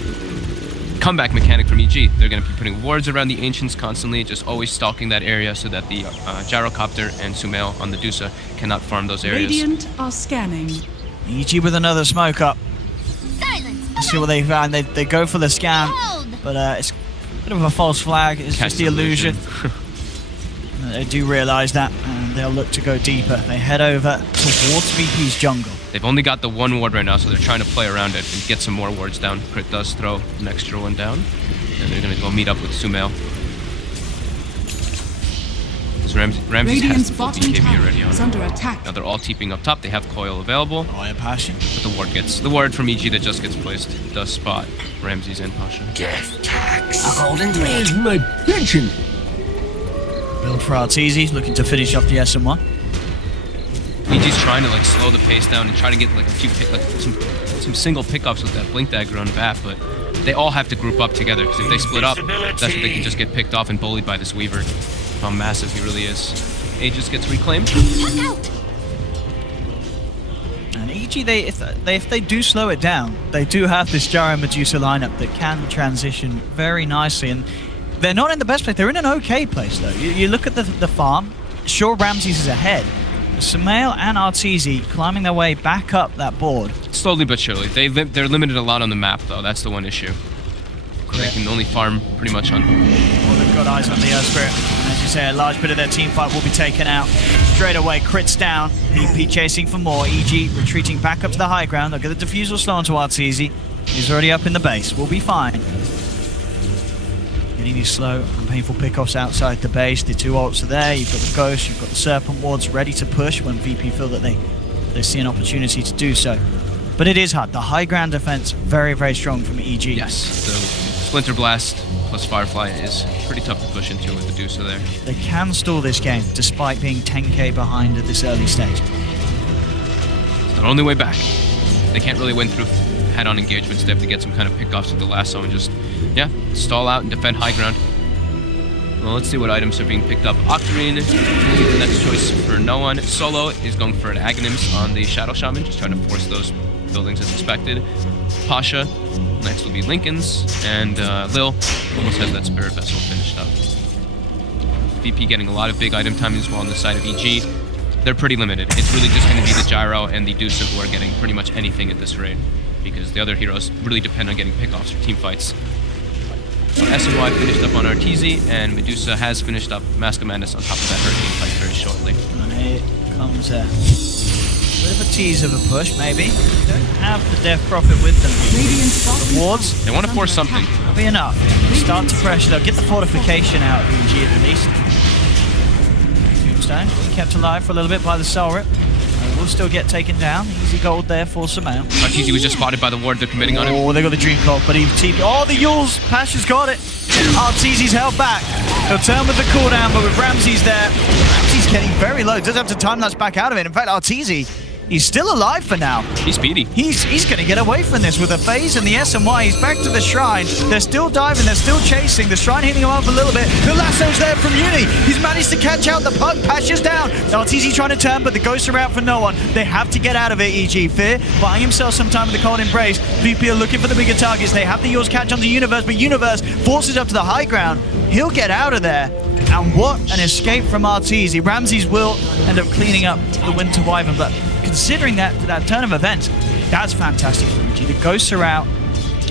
comeback mechanic from EG. They're going to be putting wards around the Ancients constantly, just always stalking that area so that the Gyrocopter and Sumail on the Dusa cannot farm those areas. Radiant are scanning. EG with another smoke up. Let's see what they found. They go for the scan, but it's a bit of a false flag. It's just the illusion. They do realise that, and they'll look to go deeper. They head over towards VP's jungle. They've only got the one ward right now, so they're trying to play around it and get some more wards down. Crit does throw an extra one down, and they're going to go meet up with Sumail. So Ramses has the full BKB already on. Under attack. Now they're all TPing up top. They have coil available. Iron Passion. But the ward from EG that just gets placed does spot Ramses and Pasha. Death tax. Where's my pension? Build for Arteezy, looking to finish off the SM1. EG's trying to like slow the pace down and try to get like a few some single pickups with that Blink Dagger on Bat, but they all have to group up together because if they split up, that's when they can just get picked off and bullied by this Weaver. How massive he really is. Aegis gets reclaimed. And EG, if they do slow it down, they do have this Gyro Medusa lineup that can transition very nicely, and they're not in the best place. They're in an okay place though. You look at the farm. Sure, Ramses is ahead. Sumail and Arteezy climbing their way back up that board. Slowly but surely. They're limited a lot on the map though. That's the one issue. They can only farm pretty much on. Well, they've got eyes on the Earth Spirit. And as you say, a large bit of their team fight will be taken out. Straight away, Crit's down. VP chasing for more. EG retreating back up to the high ground. They'll get the defusal slow onto Arteezy. He's already up in the base. We'll be fine. Getting these slow and painful pickoffs outside the base. The two ults are there. You've got the Ghost, you've got the Serpent wards ready to push when VP feel that they they see an opportunity to do so. But it is hard. The high ground defense, very, very strong from EG. Yes, the Splinter Blast plus Firefly is pretty tough to push into with the Dusa there. They can stall this game, despite being 10k behind at this early stage. It's their only way back. They can't really win through head-on engagements. They have to get some kind of pick-offs with the lasso and just, yeah, stall out and defend high ground. Well, let's see what items are being picked up. Octarine will be the next choice for no one. Solo is going for an Aghanims on the Shadow Shaman, just trying to force those buildings as expected. Pasha, next will be Lincoln's, and Lil almost has that Spirit Vessel finished up. VP getting a lot of big item time as well on the side of EG. They're pretty limited. It's really just going to be the Gyro and the Dusa who are getting pretty much anything at this rate, because the other heroes really depend on getting pickoffs or team fights. So SNY finished up on Arteezy, and Medusa has finished up Mask of Madness on top of that Hurricane fight very shortly. And here comes a bit of a tease of a push, maybe. They don't have the Death Prophet with them. The wards, they want to force something. That'll be enough. Start to pressure. They'll get the fortification out of EG at least. Tombstone kept alive for a little bit by the Soul Rip. Will still get taken down. Easy gold there for Sumail. Arteezy was just spotted by the ward. They're committing on him. Oh, they got the Dream Cult, but he TP. Oh, the Yules. Pasha's got it. Arteezy's held back. He'll turn with the cooldown, but with Ramses there, Ramses getting very low. Doesn't have to time that's back out of it. In fact, Arteezy, he's still alive for now. He's speedy. He's going to get away from this with a phase and the SMY. He's back to the Shrine. They're still diving. They're still chasing. The Shrine hitting him up a little bit. The lasso's there from Uni. He's managed to catch out the pug. Pasha's down. Arteezy trying to turn, but the ghosts are out for no one. They have to get out of it, EG. Fear buying himself some time with the Cold Embrace. VP are looking for the bigger targets. They have the Yours catch onto Universe, but Universe forces up to the high ground. He'll get out of there. And what an escape from Arteezy. Ramses will end up cleaning up the Winter Wyvern, but considering that turn of events, that's fantastic for EG. The ghosts are out.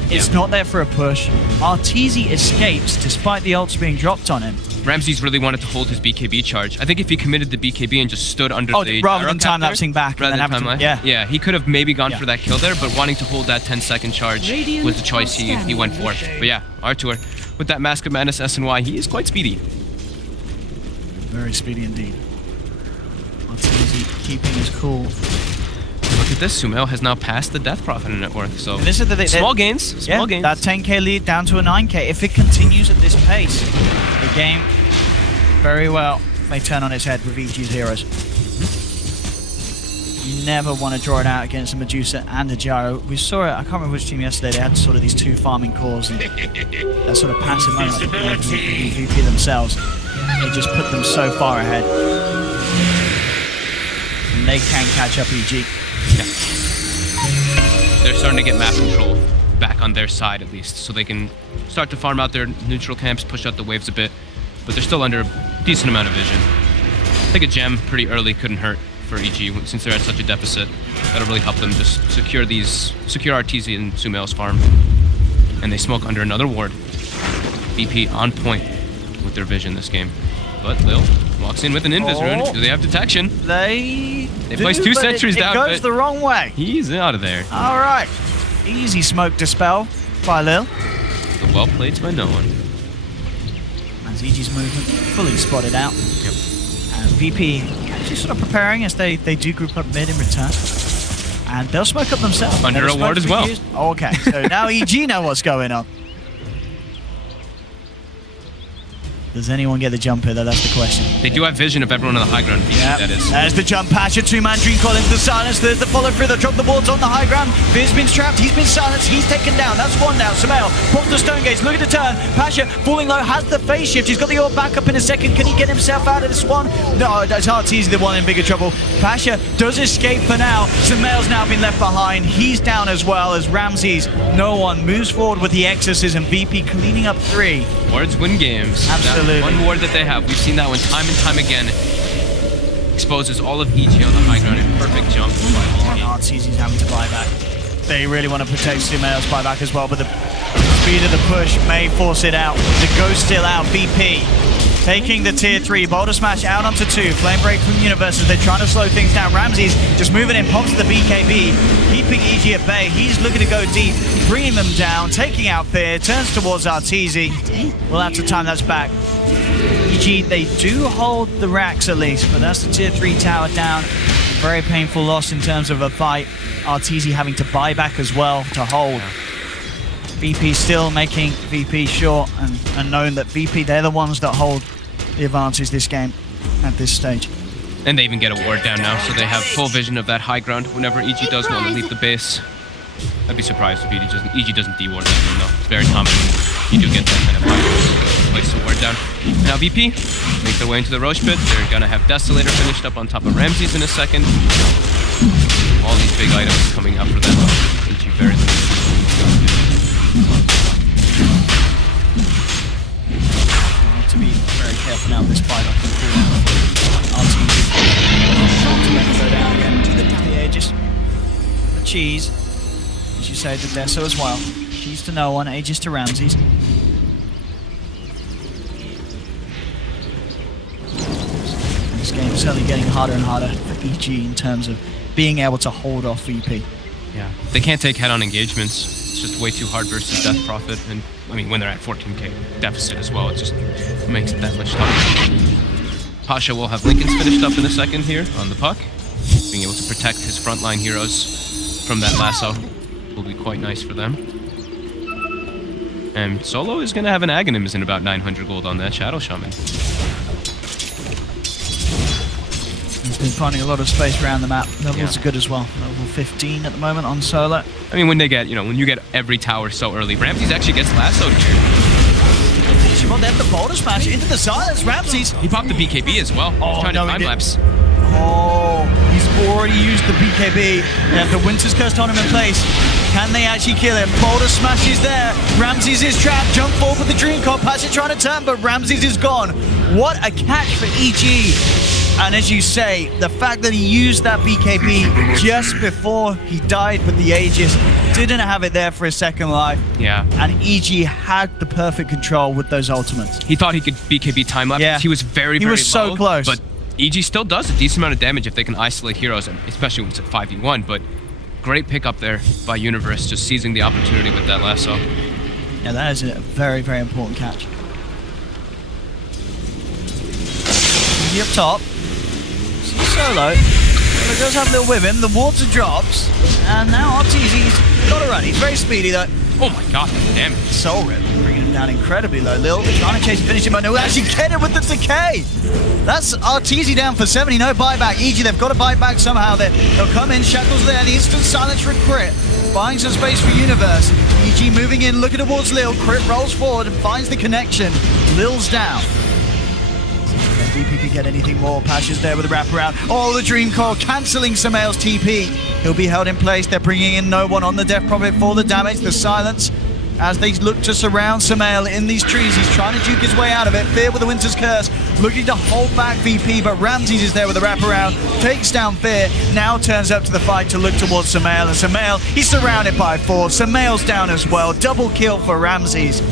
It's not there for a push. Arteezy escapes despite the ults being dropped on him. Ramses really wanted to hold his BKB charge. I think if he committed the BKB and just stood under the rather than time-lapsing back. Rather than time yeah, he could have maybe gone for that kill there, but wanting to hold that 10-second charge was the choice he went for. But yeah, Artur, with that Mask of Madness SNY, he is quite speedy. Very speedy indeed. Arteezy keeping his cool. Look at this, Sumail has now passed the Death Prophet in net worth, so this is small gains, small gains. That 10k lead down to a 9k. If it continues at this pace, the game very well may turn on its head with EG's heroes. You never want to draw it out against a Medusa and a Gyro. We saw it, I can't remember which team yesterday, they had sort of these two farming cores and that sort of passive moment like VP themselves. They just put them so far ahead. And they can catch up EG. Yeah. They're starting to get map control back on their side at least, so they can start to farm out their neutral camps, push out the waves a bit, but they're still under a decent amount of vision. I think a gem pretty early couldn't hurt for EG since they're at such a deficit. That'll really help them just secure Arteezy and Sumail's farm. And they smoke under another ward. VP on point with their vision this game. But Lil walks in with an Invis rune. Do they have detection? They placed two sentries down. It goes the wrong way. He's out of there. All right. Easy smoke dispel by Lil. The well played by no one. As EG's movement fully spotted out. Yep. And VP actually sort of preparing as they do group up mid in return. And they'll smoke up themselves. Under a ward as well. Oh, okay, so now EG know what's going on. Does anyone get the jump here, though? That's the question. They do have vision of everyone on the high ground. Yeah, that is. There's the jump patch. A two-man Dream Call into the silence. There's the follow through. They'll drop the boards on the high ground. Fear's been trapped. He's been silenced. He's taken down. That's one down. Sumail pops the stone gates. Look at the turn. Pasha falling low. Has the phase shift. He's got the orb back up in a second. Can he get himself out of this one? No, that's Arteezy, the one in bigger trouble. Pasha does escape for now. Sumail's now been left behind. He's down as well as Ramses. No one moves forward with the Exorcism. VP cleaning up 3. Wards win games. Absolutely. That one ward that they have, we've seen that one time and time again. Exposes all of EG on the high ground in perfect jump. Arteezy's having to buy back. They really want to protect Sumail's buyback as well, but the speed of the push may force it out. The ghost still out. VP taking the tier 3. Boulder Smash out onto 2. Flame Break from Universes. They're trying to slow things down. Ramses just moving in, pops the BKB, keeping EG at bay. He's looking to go deep, bringing them down, taking out Fear, turns towards Arteezy. We'll have to time that's back. EG, they do hold the racks at least, but that's the tier 3 tower down. very painful loss in terms of a fight. Arteezy having to buy back as well to hold. Yeah. VP still making VP short, and knowing that VP, they're the ones that hold the advantage this game at this stage. And they even get a ward down now, so they have full vision of that high ground whenever EG does want to leave the base. I'd be surprised if EG doesn't de-ward that game, though. It's very common you do get that kind of high place to ward down. Now VP make their way into the Roche pit. They're going to have Desolator finished up on top of Ramses in a second. All these big items coming up for them. EG very limited. To be very careful now, this fight I can pull out. Arteezy go down again to the Aegis. The Cheese, as you say, the Deso as well. Cheese to no one, Aegis to Ramses. This game is certainly getting harder and harder for EG in terms of being able to hold off VP. Yeah, they can't take head-on engagements. It's just way too hard versus Death Prophet, and I mean when they're at 14k deficit as well, it just makes it that much tougher. Pasha will have Lincoln's finished up in a second here on the puck. Being able to protect his frontline heroes from that lasso will be quite nice for them. And Solo is going to have an Aghanims in about 900 gold on that Shadow Shaman. He's been finding a lot of space around the map. Levels are good as well. Level 15 at the moment on Solo. I mean, when they get, when you get every tower so early, Ramses actually gets lassoed here. They have the boulder smash into the silence. Ramses. He popped the BKB as well. Oh, he's trying to time-lapse. Oh, he's already used the BKB. They have the Winter's Curse on him in place. Can they actually kill him? Boulder smash is there. Ramses is trapped. Jump forward with the Dream Core. Pasha trying to turn, but Ramses is gone. What a catch for EG. And as you say, the fact that he used that BKB just before he died with the Aegis, didn't have it there for a second life. Yeah. And EG had the perfect control with those ultimates. He thought he could BKB time-lapse. Yeah. He was very, very low. He was so close. But EG still does a decent amount of damage if they can isolate heroes, especially when it's at 5v1. But great pickup there by Universe, just seizing the opportunity with that lasso. Yeah, that is a very, very important catch. EG up top. Solo. It does have a little with him. The water drops. And now Arteezy's got to run. He's very speedy though. Oh my god, damn it. Soul Rip bringing him down incredibly low. Lil trying to chase and finish him, but no, actually get it with the decay. That's Arteezy down for 70. No buyback. EG, they've got to buy back somehow. They'll come in. Shackles there. The instant silence for Crit. Buying some space for Universe. EG moving in, looking towards Lil. Crit rolls forward and finds the connection. Lil's down. VP could get anything more. Pasha's there with a wraparound. Oh, the Dream Core cancelling Samael's TP. He'll be held in place. They're bringing in no one on the Death Prophet for the damage. The silence as they look to surround Samael in these trees. He's trying to juke his way out of it. Fear with the Winter's Curse. Looking to hold back VP, but Ramses is there with a wraparound. Takes down Fear. Now turns up to the fight to look towards Samael. And Samael, he's surrounded by 4. Samael's down as well. Double kill for Ramses.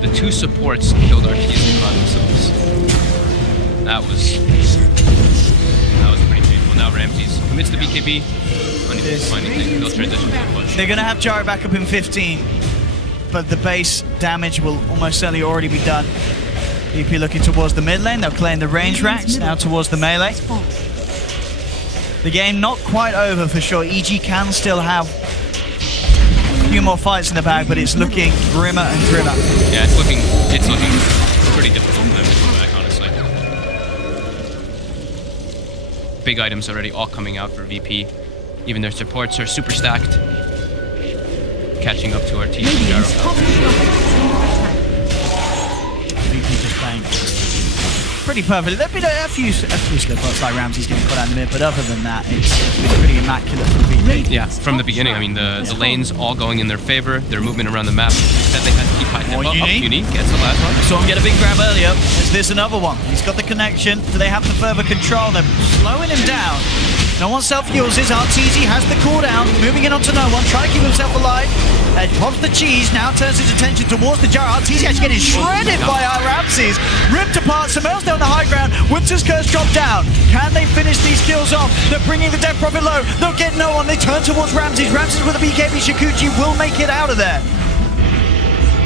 The 2 supports killed Arteezy by themselves. That was pretty painful. Now Ramses commits the BKB. They'll transition to push. They're going to have Jaro back up in 15, but the base damage will almost certainly already be done. VP looking towards the mid lane. They'll claim the range racks now towards the melee. The game not quite over for sure. EG can still have a few more fights in the bag, but it's looking grimmer and grimmer. Yeah, it's looking pretty difficult for them to come back, honestly. Big items already all coming out for VP. Even their supports are super stacked. Catching up to Arteezy and Jaro. VP just playing pretty perfectly. There've been a few slip-ups like Ramsey's getting put out in the mid, but other than that, it's been pretty immaculate from VP. Yeah, from the beginning. I mean, the lanes all going in their favor. Their movement around the map. That they had to keep high tempo. Uni gets the last one. Saw him get a big grab earlier. Is this another one? He's got the connection. Do they have the further control? They're slowing him down. No one self-heals his. Arteezy has the cooldown. Moving in onto no one. Trying to keep himself alive. Pops the cheese. Now turns his attention towards the Jaro. Arteezy actually getting shredded by Ramses. Ripped apart. Samael's down the high ground. Winter's Curse dropped down. Can they finish these kills off? They're bringing the Death Prophet low. They'll get no one. They turn towards Ramses. Ramses with a BKB. Shikuchi will make it out of there.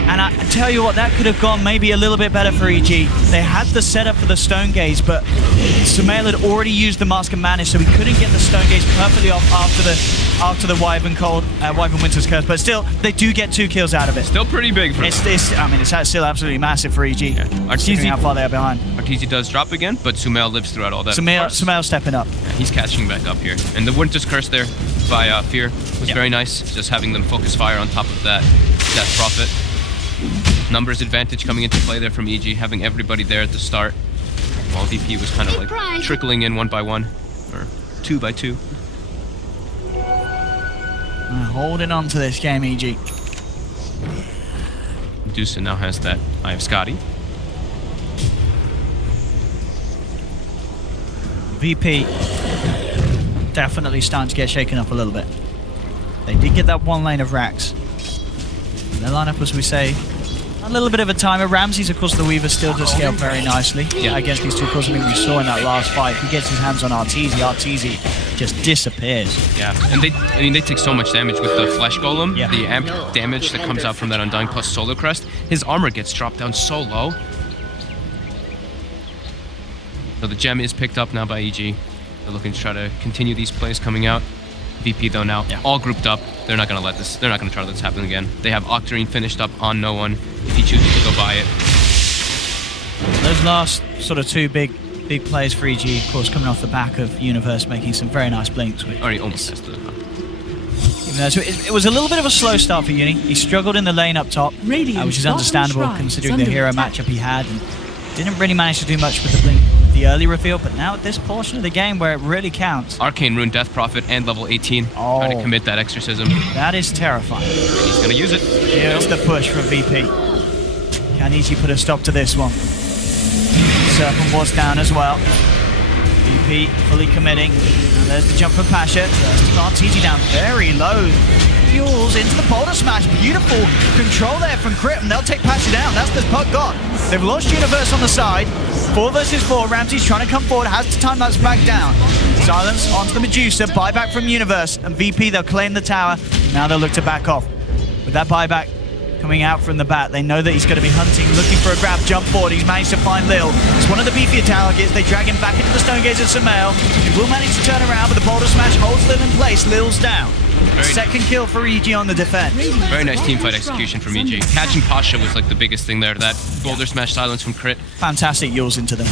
And I tell you what, that could have gone maybe a little bit better for EG. They had the setup for the Stone Gaze, but Sumail had already used the Mask of Madness, so he couldn't get the Stone Gaze perfectly off after the Wyvern Winter's Curse. But still, they do get 2 kills out of it. Still pretty big for them. I mean, it's still absolutely massive for EG. Yeah. Considering how far they are behind. Arteezy does drop again, but Sumail lives throughout all that. Sumail stepping up. Yeah, he's catching back up here. And the Winter's Curse there by Fear was very nice. Just having them focus fire on top of that Death Prophet. Numbers advantage coming into play there from EG, having everybody there at the start, while VP was kind of like trickling in 1 by 1, or 2 by 2. Holding on to this game, EG. Medusa now has that Eye of Scotty. VP definitely starting to get shaken up a little bit. They did get that 1 lane of racks. Their lineup, as we say, a little bit of a timer. Ramses, of course, the Weaver still does scale very nicely against these 2 cores. I mean, we saw in that last fight, he gets his hands on Arteezy just disappears. Yeah, and they take so much damage with the Flesh Golem, the amp damage that comes out from that Undying plus Solar Crest. His armor gets dropped down so low. So the gem is picked up now by EG. They're looking to try to continue these plays coming out. VP though now, all grouped up. They're not gonna let this. They're not gonna try to let this happen again. They have Octarine finished up on no one. If he chooses to go buy it. Those last sort of 2 big plays for EG, of course, coming off the back of Universe making some very nice blinks. Or he almost has to. So it was a little bit of a slow start for Uni. He struggled in the lane up top, which is understandable considering the hero matchup he had, and didn't really manage to do much with the blink. The early reveal, but now at this portion of the game where it really counts. Arcane Rune, Death Prophet, and level 18. Trying to commit that exorcism. That is terrifying. He's gonna use it. Here's the push from VP. Can EG put a stop to this one? Serpent Ward's down as well. VP fully committing. And there's the jump from Pasha. Arteezy down very low. Fuels into the Boulder Smash. Beautiful control there from Crit, and they'll take Pasha down. That's the puck got. They've lost Universe on the side. 4 versus 4. Ramsey's trying to come forward. Has to time that's back down. Silence onto the Medusa. Buyback from Universe. And VP, they'll claim the tower. Now they'll look to back off. With that buyback coming out from the bat, they know that he's going to be hunting, looking for a grab, jump forward. He's managed to find Lil. It's one of the beefier targets. They drag him back into the Stone Gaze of Sumail. He will manage to turn around, but the Boulder Smash holds Lil in place. Lil's down. Second kill for EG on the defense. Very nice teamfight execution from EG. Catching Pasha was like the biggest thing there. That Boulder Smash silence from Crit. Fantastic yules into the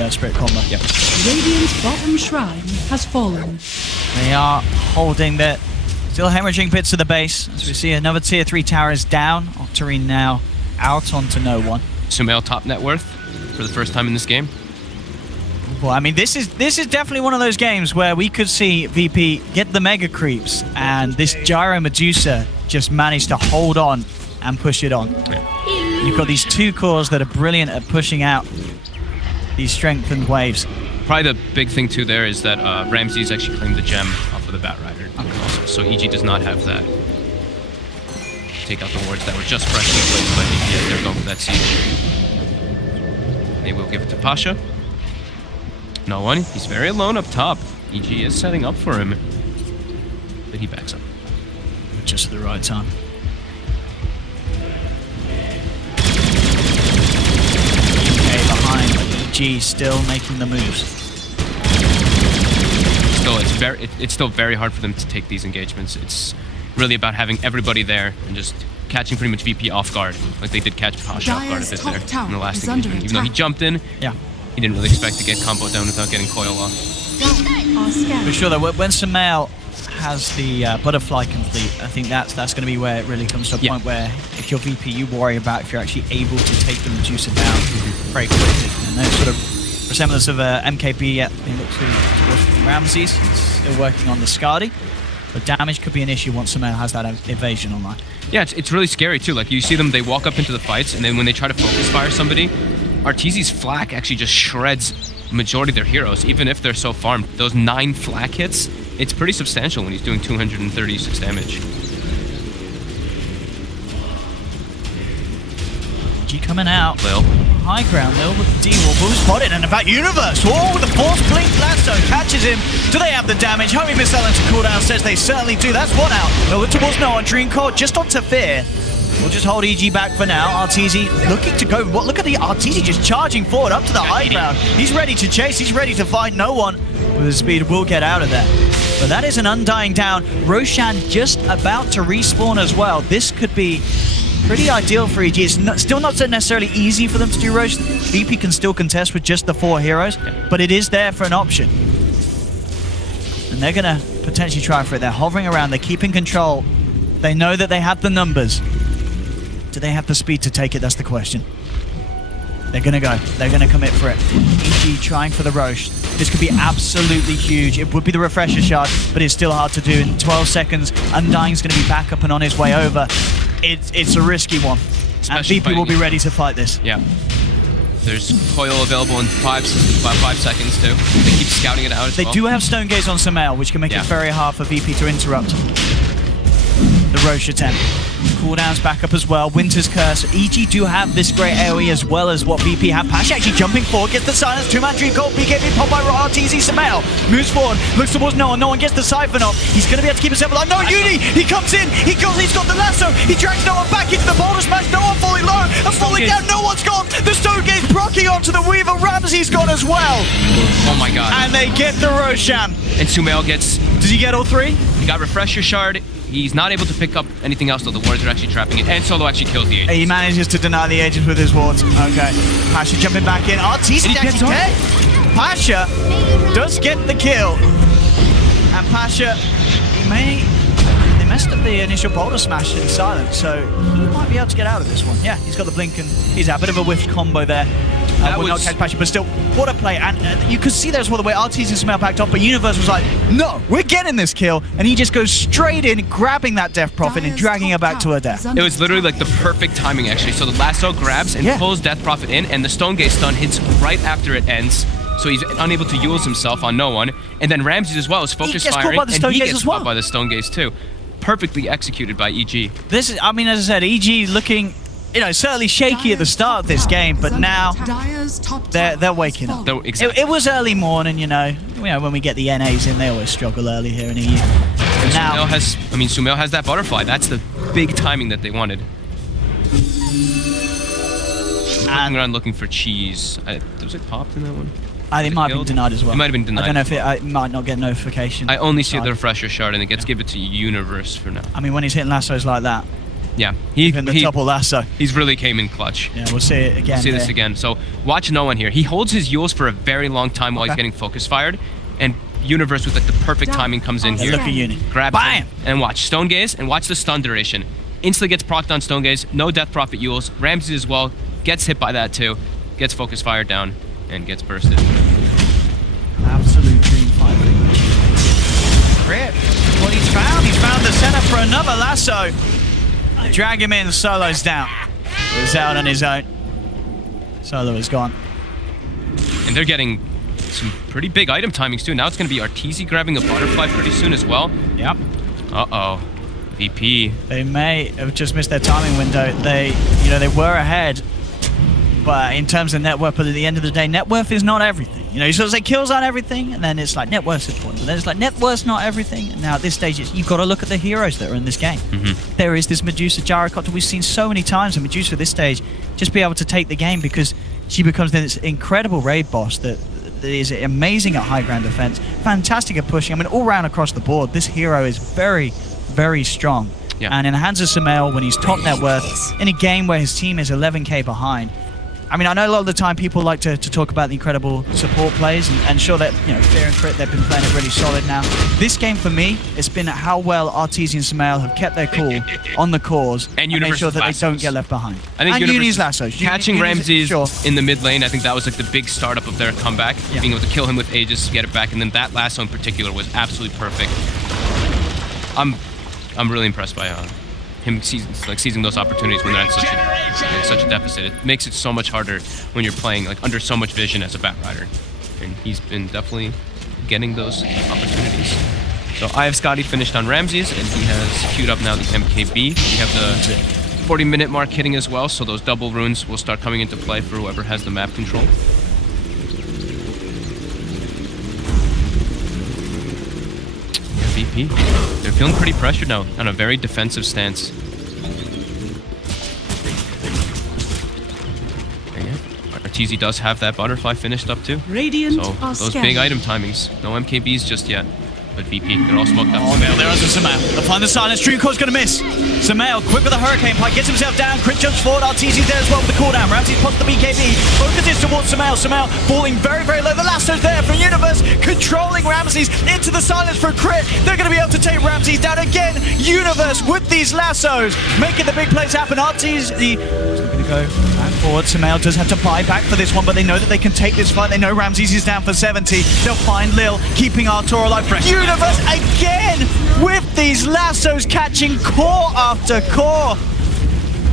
Earth Spirit combo. Yep. Radiant's bottom shrine has fallen. They are holding that. Still hemorrhaging bits of the base. As we see another tier 3 tower is down. Octarine now out onto no one. Sumail top net worth for the first time in this game. Well, I mean, this is definitely one of those games where we could see VP get the mega creeps, and this Gyro Medusa just managed to hold on and push it on. Yeah. You've got these 2 cores that are brilliant at pushing out these strengthened waves. Probably the big thing too there is that Ramses actually claimed the gem off of the Bat Rider. Also, so EG does not have that. Take out the wards that were just freshly placed by VP as they're going for that siege. They will give it to Pasha. No one. He's very alone up top. EG is setting up for him. But he backs up. Just at the right time. UK behind, but EG still making the moves. It's still very hard for them to take these engagements. It's really about having everybody there and just catching pretty much VP off guard. Like they did catch Pasha off guard a bit there in the last engagement. Even though he jumped in, he didn't really expect to get combo down without getting coil off. For sure, though, when Sumail has the butterfly complete, I think that's going to be where it really comes to a point where if you're VP, you worry about if you're actually able to take the Medusa down very quickly. And there's sort of resemblance of MKB being looked towards Ramses. Still working on the Skadi. But damage could be an issue once Sumail has that evasion online. Yeah, it's really scary too. Like you see them, they walk up into the fights, and then when they try to focus fire somebody, Arteezy's flak actually just shreds majority of their heroes, even if they're so farmed. Those 9 flak hits, it's pretty substantial when he's doing 236 damage. G coming out. Lil. High ground, Lil with the D-Wall. Boom spotted, and in fact, Universe. Oh, the Force Blink Lasso catches him. Do they have the damage? Homie Missile into cooldown says they certainly do. That's one out. They'll look towards no one. Dream Core just onto Fear. We'll just hold EG back for now. Arteezy looking to go. What? Look at the Arteezy just charging forward up to the high ground. He's ready to chase. He's ready to fight no one. With his speed, will get out of there. But that is an Undying down. Roshan just about to respawn as well. This could be pretty ideal for EG. It's still not so necessarily easy for them to do Rosh. VP can still contest with just the 4 heroes, but it is there for an option. And they're going to potentially try for it. They're hovering around. They're keeping control. They know that they have the numbers. Do they have the speed to take it? That's the question. They're going to go. They're going to commit for it. EG trying for the Rosh. This could be absolutely huge. It would be the refresher shard, but it's still hard to do. In 12 seconds, Undying's going to be back up and on his way over. It's a risky one. Especially and VP will be ready to fight this. Yeah. There's coil available in about 5 seconds too. They keep scouting it out as well. They do have Stone Gaze on Sumail, which can make it very hard for VP to interrupt the Rosh attempt. Cooldowns back up as well. Winter's Curse. EG do have this great AoE as well as what VP have. Pasha actually jumping forward, gets the silence. 2-man Dream Cold. BKB popped by Arteezy. Sumail moves forward, looks towards no one. No one gets the Siphon off. He's going to be able to keep himself alive. No, Uni! He comes in. He's got the lasso. He drags no one back into the boulder smash. No one falling low. And falling down. No one's gone. The Stone Gaze proccing onto the Weaver. Ramsey's gone as well. Oh my god. And they get the Roshan. And Sumail gets... Does he get all 3? He got Refresher Shard. He's not able to pick up anything else, though. The wards are actually trapping it. And Solo actually kills the agents. He manages to deny the agents with his wards. Okay. Pasha jumping back in. Arteezy actually dead. Pasha does get the kill. And Pasha, they messed up the initial boulder smash in silence, so he might be able to get out of this one. Yeah, he's got the blink and he's out. A bit of a whiffed combo there. Will not catch Pasha, but still, what a play. And you could see there as well the way Arteezy and Sumail backed off, but Universe was like, no, we're getting this kill. And he just goes straight in, grabbing that Death Prophet and dragging her back to her death. It was literally like the perfect timing, actually. So the lasso grabs and pulls Death Prophet in, and the Stone Gaze stun hits right after it ends. So he's unable to use himself on no one. And then Ramses as well is focus firing, and he gets caught by the Stone Gaze too. Perfectly executed by EG. This is, I mean, as I said, EG looking... You know, certainly shaky at the start of this game, but now they're waking up. Exactly. It was early morning, you know, when we get the NAs in, they always struggle early here in EU. And now Sumail has that butterfly. That's the big timing that they wanted. I'm around looking for cheese. Was it popped in that one? It might have been denied as well. It might have been denied. I don't know if it might not get notification. I only see the refresher shard, and it gets given to Universe for now. I mean, when he's hitting lassos like that. Yeah, even the double lasso. He's really came in clutch. Yeah, we'll see it again. We'll see this again. So watch no one here. He holds his Yules for a very long time while he's getting focus fired, and Universe with like the perfect timing comes in here. Look at Uni. Grabs him, and watch Stone Gaze and watch the stun duration. Instantly gets procced on Stone Gaze. No Death Prophet Yules. Ramsey as well gets hit by that too. Gets focus fired down and gets bursted. Absolute dream fight. Rip. What he's found the setup for another lasso. Drag him in, Solo's down. He's out on his own. Solo is gone. And they're getting some pretty big item timings too. Now it's going to be Arteezy grabbing a butterfly pretty soon as well. Yep. Uh-oh. VP. They may have just missed their timing window. They were ahead. But in terms of net worth, but at the end of the day, net worth is not everything. You know, you sort of say kills aren't everything, and then it's like net worth's important. But then it's like net worth's not everything. And now at this stage, you've got to look at the heroes that are in this game. There is this Medusa Gyrocopter we've seen so many times, and Medusa at this stage just be able to take the game because she becomes this incredible raid boss that is amazing at high ground defense, fantastic at pushing. I mean, all round across the board, this hero is very, very strong. Yeah. And in the hands of Sumail, when he's top net worth, in a game where his team is 11k behind, I mean, I know a lot of the time people like to talk about the incredible support plays, and sure that, you know, Fear and Crit, they've been playing it really solid now. This game for me, it's been how well Arteezy and Sumail have kept their cool on the cores and make sure that they don't get left behind. I think Uni's lassos. Catching Ramses in the mid lane, I think that was like the big startup of their comeback. Yeah. Being able to kill him with Aegis, get it back, and then that lasso in particular was absolutely perfect. I'm really impressed by him seizing those opportunities when they're at such a deficit. It makes it so much harder when you're playing like under so much vision as a Bat Rider, and he's been definitely getting those opportunities. So I have Scotty finished on Ramses, and he has queued up now the MKB. We have the 40-minute mark hitting as well, so those double runes will start coming into play for whoever has the map control. VP, they're feeling pretty pressured now on a very defensive stance. RTZ does have that butterfly finished up too. Radiant So are those scanning. big item timings. No MKBs just yet. But VP, they're all smoked up. Oh, there is a Sumail. They'll find the silence. Dreamcore's gonna miss. Sumail, quick with a hurricane pike, gets himself down. Crit jumps forward. RTZ's there as well with the cooldown. Ramsey spots the BKB. Focuses towards Sumail. Sumail falling very, very low. The lasso's there from Universe, controlling Ramses into the silence for a crit. They're gonna be able to take Ramses down again. Universe with these lassos, making the big plays happen. RTZ is looking to go back forward. Sumail does have to buy back for this one, but they know that they can take this fight. They know Ramses is down for 70. They'll find Lil, keeping Artur alive. Universe again with these lassos, catching core after core.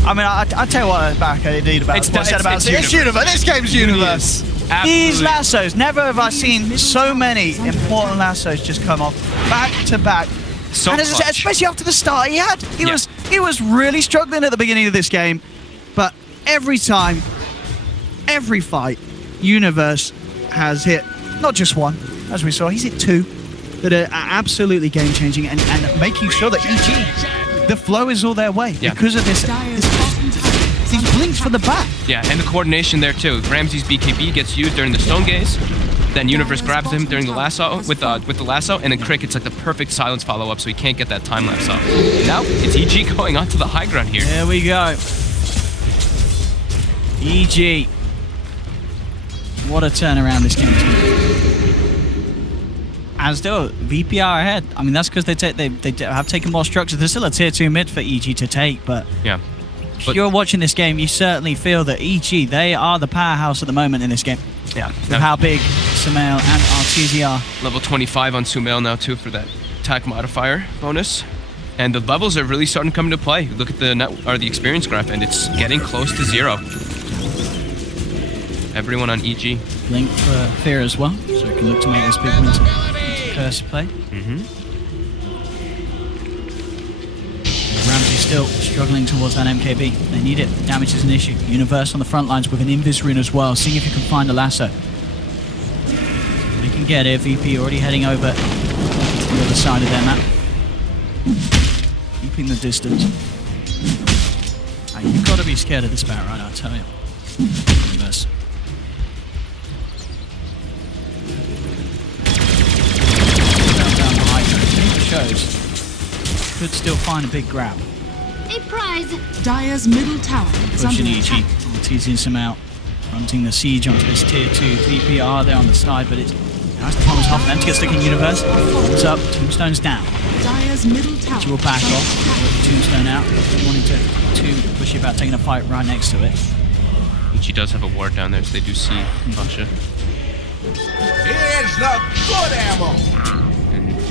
I mean, I tell you what, back I need about it's Universe. This game's Universe. These lassos, never have I seen so many important lassos just come off back to back. So and especially after the start he was really struggling at the beginning of this game, but every time, every fight, Universe has hit not just one, as we saw, he's hit two that are absolutely game-changing and making sure that EG, the flow is all their way because of this these blinks for the back. Yeah, and the coordination there too. Ramses' BKB gets used during the Stone Gaze, then Universe grabs him during the lasso with the lasso, and then Crick, it's like the perfect silence follow-up, so he can't get that time lapse off. Now it's EG going onto the high ground here. There we go. EG. What a turnaround this game to. And still, VP are ahead. I mean, that's because they have taken more structure. There's still a tier 2 mid for EG to take, but yeah. If you're watching this game, you certainly feel that EG, they are the powerhouse at the moment in this game. Yeah. With how big Sumail and RTZ are. Level 25 on Sumail now too for that attack modifier bonus. And the levels are really starting to come into play. Look at the experience graph, and it's getting close to 0. Everyone on EG. Blink for Fear as well, so we can look to make this big win to curse play. Ramsey still struggling towards that MKB. They need it. Damage is an issue. Universe on the front lines with an Invis rune as well, seeing if you can find a lasso. They can get it. VP already heading over to the other side of their map. Keeping the distance. You've got to be scared of this bat, right? I'll tell you. Universe. Down behind shows. Could still find a big grab. A prize. Dire's middle tower is under attack. Teasing some out, fronting the siege onto this tier 2 VPR there on the side, but it's nice to promise half an empty sticking Universe. Holds up, Tombstone's down. Dire's middle tower. She will back off. Tombstone out. Wanting to push you about taking a fight right next to it. She does have a ward down there, so they do see Pasha. Here's the good ammo.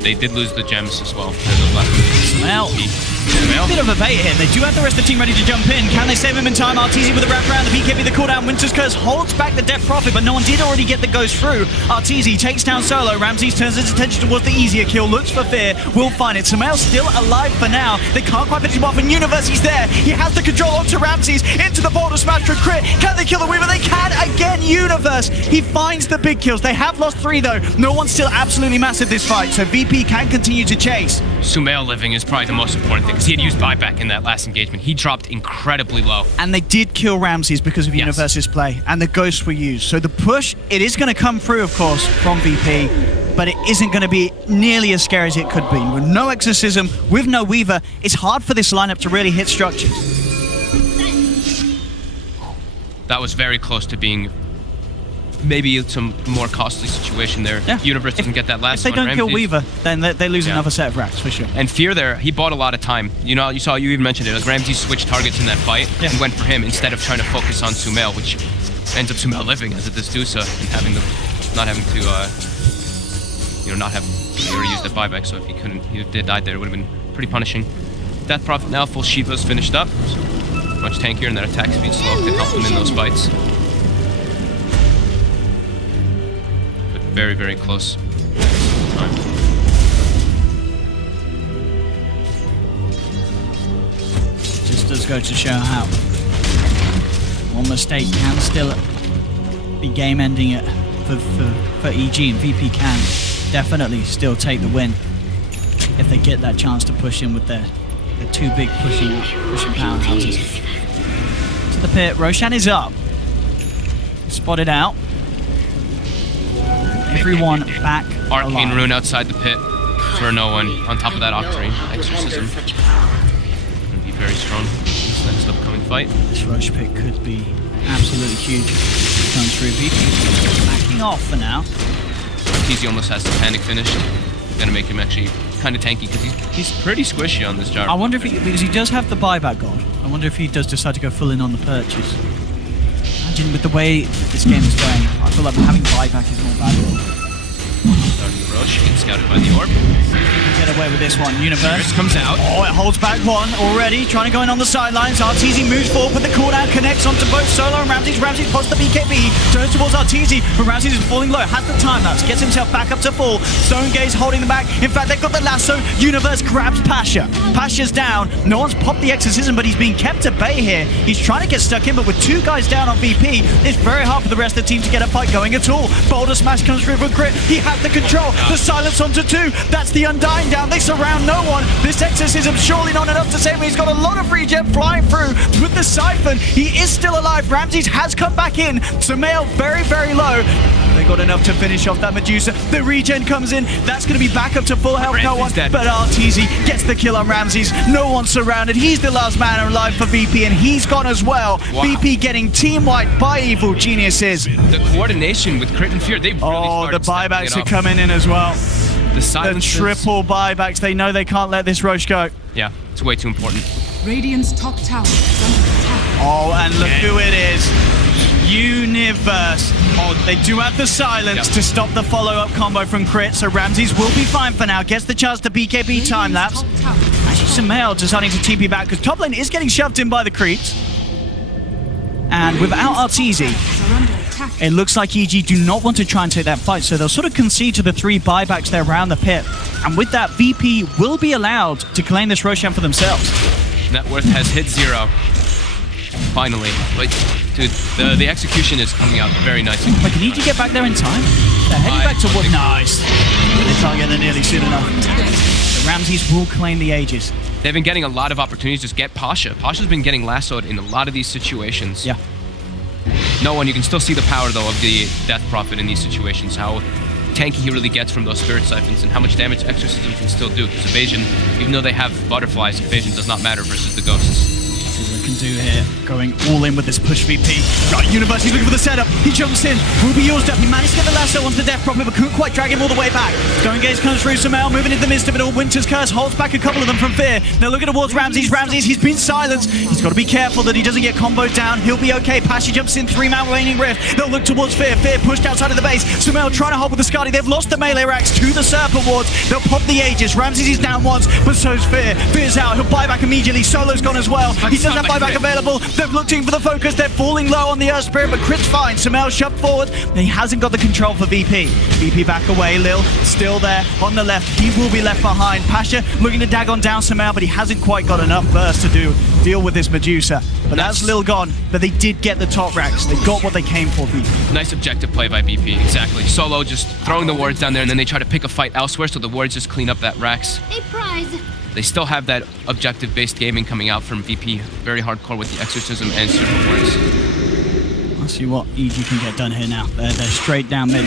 They did lose the gems as well. Sumail. Bit of a bait here. They do have the rest of the team ready to jump in. Can they save him in time? RTZ with the wrap around. The BKB, the cooldown. Winter's Curse holds back the Death Prophet, but no one did already get the Ghost through. RTZ takes down Solo. Ramses turns his attention towards the easier kill. Looks for Fear. Will find it. Sumail's still alive for now. They can't quite finish him off, and Universe, he's there. He has the control onto Ramses. Into the border smash for a crit. Can they kill the Weaver? They can again. Universe. He finds the big kills. They have lost 3 though. No one's still absolutely massive this fight, so VP can continue to chase. Sumail living is probably the most important thing, because he had used buyback in that last engagement. He dropped incredibly low. And they did kill Ramses because of Universe's play, and the ghosts were used. So the push, it is going to come through, of course, from VP, but it isn't going to be nearly as scary as it could be. With no Exorcism, with no Weaver, it's hard for this lineup to really hit structures. That was very close to being maybe some more costly situation there. Yeah. Universe doesn't get that last one. If they don't kill Weaver, then they lose another set of racks, for sure. And Fear there, he bought a lot of time. You know, you even mentioned it, like Ramses switched targets in that fight and went for him instead of trying to focus on Sumail, which ends up Sumail living as a Dusa and having not having to, not have, he already used that buyback, so if he did die there, it would have been pretty punishing. Death Prophet now, full Shiva's finished up. So much tankier, and that attack speed slow can help them in those fights. Very, very close time. Just does go to show how one mistake can still be game-ending it for EG, and VP can definitely still take the win if they get that chance to push in with their 2 big pushing powerhouses. To the pit, Roshan is up. spotted out. Everyone back Arcane alive. Rune outside the pit for no one. On top of that Octarine Exorcism. Gonna be very strong this next upcoming fight. This rush pick could be absolutely huge. Comes through. VP backing off for now. TZ almost has the panic finished. Gonna make him actually kind of tanky because he's pretty squishy on this jar. I wonder if because he does have the buyback god. I wonder if he does decide to go full in on the purchase. Imagine with the way that this game is going, I feel like having buyback is more valuable. Starting the rush, gets scouted by the orb. Get away with this one. Universe comes out. Oh, it holds back one already. Trying to go in on the sidelines. RTZ moves forward, but the cooldown connects onto both Solo and Ramses. Ramses pots the BKB. Turns towards RTZ, but Ramses is falling low. Has the time lapse. Gets himself back up to full. Stone Gaze holding them back. In fact, they've got the lasso. Universe grabs Pasha. Pasha's down. No one's popped the exorcism, but he's being kept at bay here. He's trying to get stuck in, but with 2 guys down on VP, it's very hard for the rest of the team to get a fight going at all. Boulder Smash comes through for Crit. He had the control. The silence onto 2. That's the Undying down. They surround no one. This exorcism surely not enough to save him. He's got a lot of regen flying through with the Siphon. He is still alive. Ramses has come back in. Sumail very, very low. They got enough to finish off that Medusa. The regen comes in. That's going to be back up to full health. No one. But RTZ gets the kill on Ramses. No one surrounded. He's the last man alive for VP, and he's gone as well. Wow. VP getting team wiped by Evil Geniuses. The coordination with Crit and Fear, they've really the buybacks are coming in as well. The triple buybacks. They know they can't let this rush go. Yeah, it's way too important. Radiant's top tower is under attack. Oh, and look who it is. Universe. Oh, they do have the silence to stop the follow-up combo from Crit, so Ramses will be fine for now. Gets the chance to BKB time-lapse. Actually, Sumail deciding to TP back because top lane is getting shoved in by the creeps. And without RTZ, it looks like EG do not want to try and take that fight, so they'll sort of concede to the 3 buybacks there around the pit. And with that, VP will be allowed to claim this Roshan for themselves. Net worth has hit 0. Finally. But, dude, the execution is coming out very nicely. But can EG get back there in time? They're heading back to what? Nice. They can't get there nearly soon enough. The Ramses will claim the Aegis. They've been getting a lot of opportunities to just get Pasha. Pasha's been getting lassoed in a lot of these situations. Yeah. No one, you can still see the power, though, of the Death Prophet in these situations. How tanky he really gets from those Spirit Siphons and how much damage Exorcism can still do. Because Evasion, even though they have butterflies, Evasion does not matter versus the Ghosts. Can do here, going all in with this push VP. Right, Universe, he's looking for the setup. He jumps in, will be used up. He managed to get the lasso onto the Death Prophet, but couldn't quite drag him all the way back. Stone Gaze comes through, Sumail moving into the midst of it all. Winter's Curse holds back a couple of them from Fear. They're looking towards Ramses. Ramses, he's been silenced. He's got to be careful that he doesn't get comboed down. He'll be okay. Pasha jumps in, 3-man waning rift. They'll look towards Fear. Fear pushed outside of the base. Sumail trying to hold with the Skadi. They've lost the melee racks to the Serpent Wards. They'll pop the Aegis. Ramses is down once, but so's Fear. Fear's out. He'll buy back immediately. Solo's gone as well. He doesn't have buyback available. They're looking for the focus. They're falling low on the Earth Spirit, but Crit's fine. Sumail shoved forward. He hasn't got the control for VP. VP back away. Lil still there on the left. He will be left behind. Pasha looking to dag on down Sumail, but he hasn't quite got enough burst to deal with this Medusa. But that's Lil gone. But they did get the top racks. They got what they came for, VP. Nice objective play by VP, exactly. Solo just throwing the wards down there, and then they try to pick a fight elsewhere, so the wards just clean up that racks. A prize. They still have that objective-based gaming coming out from VP. Very hardcore with the Exorcism and Serpent Wards. Let's see what EG can get done here now. They're straight down mid.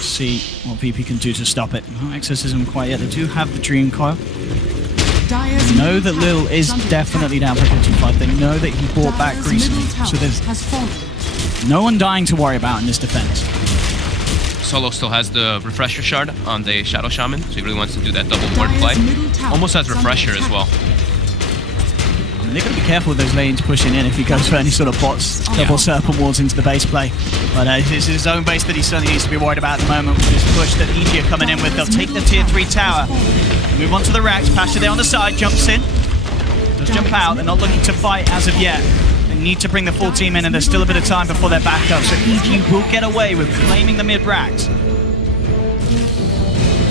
See what VP can do to stop it. No Exorcism quite yet. They do have the Dream Coil. They know that Lil is definitely down for 55. They know that he bought back recently. So there's no Undying to worry about in this defense. Solo still has the Refresher Shard on the Shadow Shaman, so he really wants to do that double ward play. Almost has Refresher as well. I mean, they've got to be careful with those lanes pushing in if he goes for any sort of bots, double Serpent Wards into the base play. But it's his own base that he certainly needs to be worried about at the moment with this push that EG are coming in with. They'll take the tier 3 tower. Move on to the racks. Pasha there on the side, jumps in. Does jump out. They're not looking to fight as of yet. They need to bring the full team in, and there's still a bit of time before they're backed up. So EG will get away with claiming the mid racks.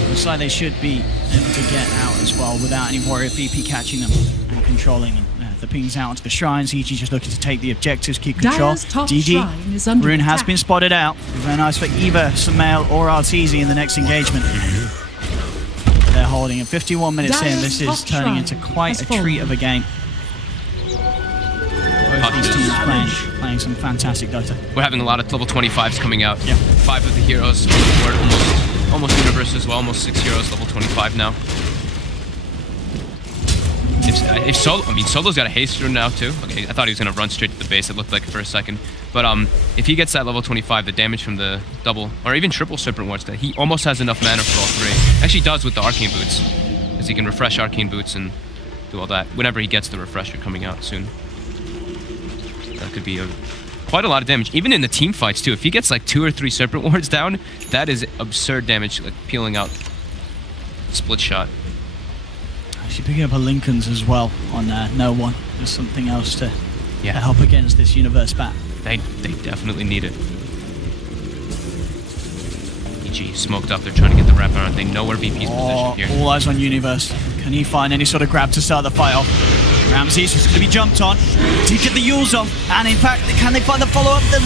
Looks like they should be able to get out as well without any worry of VP catching them and controlling them. The pings out onto the shrines. EG just looking to take the objectives, keep control. GG. Rune has been spotted out. Very nice for either Sumail or RTZ in the next engagement. They're holding it. 51 minutes in. This is turning into quite a treat of a game. Both These teams playing some fantastic Dota. We're having a lot of level 25s coming out. Yeah. 5 of the heroes. We're almost universe as well. Almost 6 heroes level 25 now. If Solo's got a haste rune now too. Okay, I thought he was gonna run straight to the base. It looked like for a second. But if he gets that level 25, the damage from the double or even triple Serpent Wards, that he almost has enough mana for all 3. Actually does with the Arcane Boots, because he can refresh Arcane Boots and do all that whenever he gets the refresher coming out soon. That could be quite a lot of damage, even in the team fights too. If he gets like 2 or 3 Serpent Wards down, that is absurd damage, like peeling out split shot. Actually picking up a Lincoln's as well on no one. There's something else to help against this universe bat. They definitely need it. EG smoked up. They're trying to get the wrap around. They know where VP's positioned here. All eyes on Universe. Can he find any sort of grab to start the fight off? Ramses is going to be jumped on. Did he get the Yules off? And in fact, can they find the follow-up? The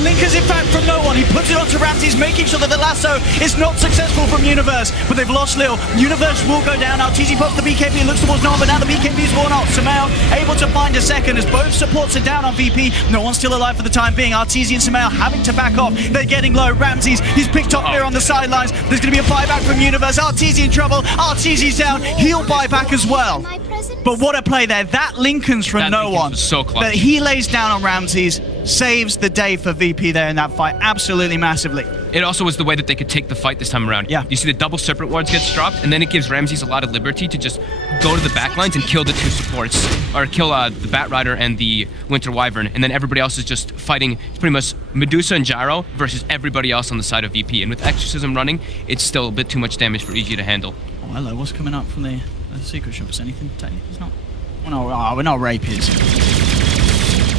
Linkers, in fact, from no one. He puts it onto Ramses, making sure that the lasso is not successful from Universe. But they've lost Lil. Universe will go down. RTZ pops the BKB and looks towards no one, but now the BKB is worn off. Sumail able to find a second as both supports are down on VP. No one's still alive for the time being. RTZ and Sumail having to back off. They're getting low. Ramses, he's picked up there on the sidelines. There's going to be a buyback from Universe. RTZ in trouble. RTZ's down. He'll buy back as well. But what a play there. That Lincoln's from no one. So close. But he lays down on Ramses, saves the day for VP there in that fight. Absolutely massively. It also was the way that they could take the fight this time around. Yeah. You see the double Serpent Wards gets dropped, and then it gives Ramses a lot of liberty to just go to the backlines and kill the 2 supports, or kill the Bat Rider and the Winter Wyvern, and then everybody else is just fighting. It's pretty much Medusa and Gyro versus everybody else on the side of VP. And with Exorcism running, it's still a bit too much damage for EG to handle. Oh, hello. What's coming up from the secret shop? Is anything? It's not. We're not rapids.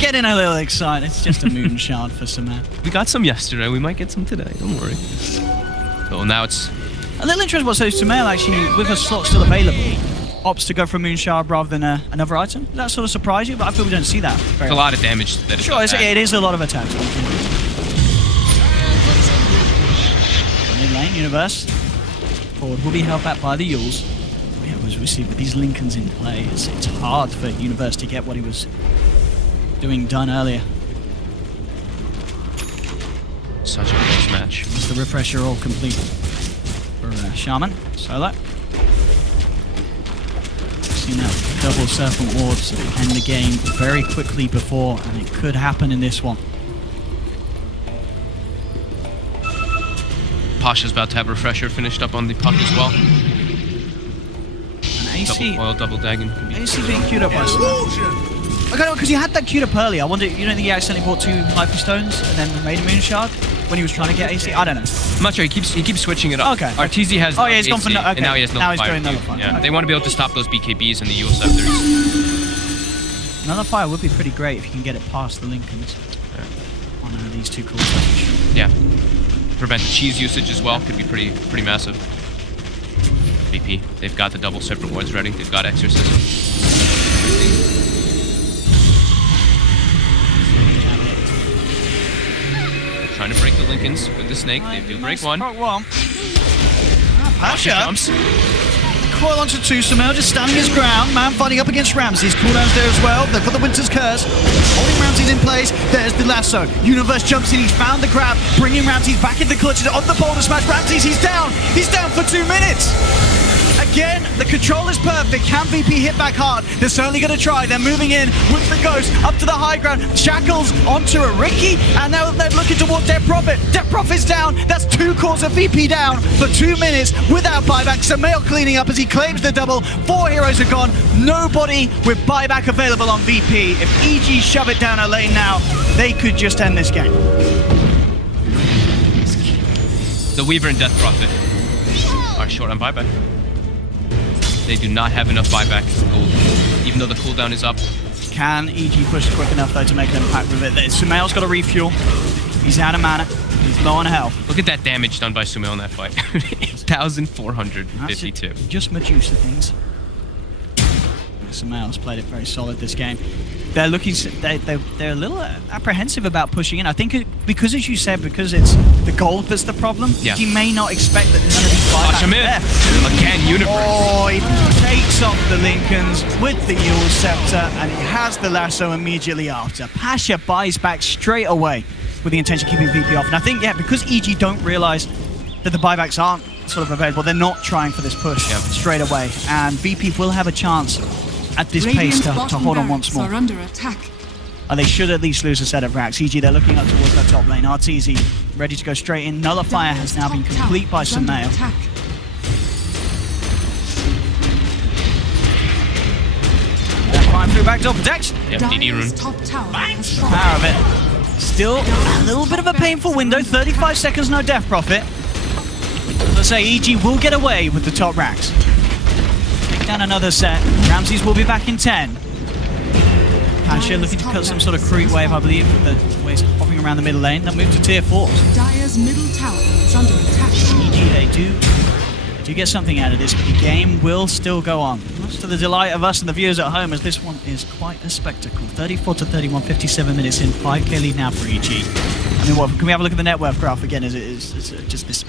Getting a little excited. It's just a moon shard for some man. We got some yesterday. We might get some today. Don't worry. So now it's a little interesting. What says Sumail actually, with a slot still available, opts to go for a moon shard rather than another item. Does that sort of surprise you? But I feel we don't see that. It's a lot of damage that is. Sure, it is a lot of attacks. Mid lane, Universe. Forward will be held back by the Yules. As we see with these Lincolns in play, it's hard for Universe to get what he was doing done earlier. Such a close match. Is the refresher all complete for Shaman? Solo. Seen that double Serpent Wards end the game very quickly before, and it could happen in this one. Pasha's about to have refresher finished up on the puck as well. AC, double foil, double dagon. AC being queued up by Sumail. Okay, because he had that queued up early. I wonder, you don't think he accidentally bought 2 Hyperstones and then made a Moon Shard when he was trying to get AC? I don't know. I'm not sure. He keeps switching it up. Okay. RTZ has he's gone for AC, okay. And now he has Now he's fire going Nullify. Yeah, okay. They want to be able to stop those BKBs and the Yule Scepters. Another fire would be pretty great if you can get it past the Lincolns on these 2 cools. Yeah. Prevent the cheese usage as well. Could be pretty massive. VP. They've got the double Serpent Wards ready. They've got Exorcism. They're trying to break the Lincolns with the snake. They do break one. Pasha jumps. Coil onto 2. Sumail just standing his ground. Man fighting up against Ramses. Cooldown's there as well. They've got the Winter's Curse. Holding Ramses in place. There's the lasso. Universe jumps in. He's found the grab. Bringing Ramses back into clutches on the boulder smash. Ramses, he's down. He's down for 2 minutes. Again, the control is perfect. Can VP hit back hard? They're certainly going to try. They're moving in with the Ghost up to the high ground. Shackles onto a Ricky, and now they're looking towards Death Prophet. Death Prophet's down. That's 2 cores of VP down for 2 minutes without buyback. Sumail cleaning up as he claims the double. 4 heroes are gone. Nobody with buyback available on VP. If EG shove it down a lane now, they could just end this game. The Weaver and Death Prophet are short on buyback. They do not have enough buyback gold, even though the cooldown is up. Can EG push quick enough, though, to make an impact with it? Sumail's got to refuel. He's out of mana. He's low on health. Look at that damage done by Sumail in that fight. 1,452. Just Medusa things. Samael's played it very solid this game. They're looking. They're a little apprehensive about pushing in. I think because, as you said, because it's the gold that's the problem. Yeah. You may not expect that none of these buybacks him in. there. Again, Universe. Oh, he takes off the Lincolns with the Yule Scepter, and he has the lasso immediately after. Pasha buys back straight away with the intention of keeping VP off. And I think, yeah, because EG don't realize that the buybacks aren't sort of available, they're not trying for this push straight away. And VP will have a chance at this pace to hold on once more. Are under attack. They should at least lose a set of racks. EG, they're looking up towards that top lane. RTZ ready to go straight in. Nullifier has now been complete by Samael. They're flying through backdoor protection. Yep, DD rune. Power of it. Still a little bit of a painful window. 35 seconds, no death profit. Let's say EG will get away with the top racks. Take down another set. Ramses will be back in 10. Pasha looking to cut some sort of creep wave, I believe, with the waves hopping around the middle lane. They'll move to tier 4. Dire's middle tower is under attack. EG, they do get something out of this, but the game will still go on. Much to the delight of us and the viewers at home, as this one is quite a spectacle. 34-31, 57 minutes in, 5k lead now for EG. I mean, what, can we have a look at the net worth graph again? Is it just this?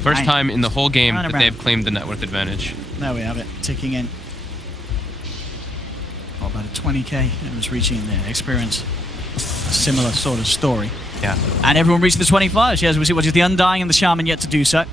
First time in the whole game that they've claimed the net worth advantage. There we have it, ticking in. Oh, about a 20k, it was reaching their experience. A similar sort of story. Yeah. And everyone reached the 25s. Yes, we see what is the Undying and the Shaman yet to do so.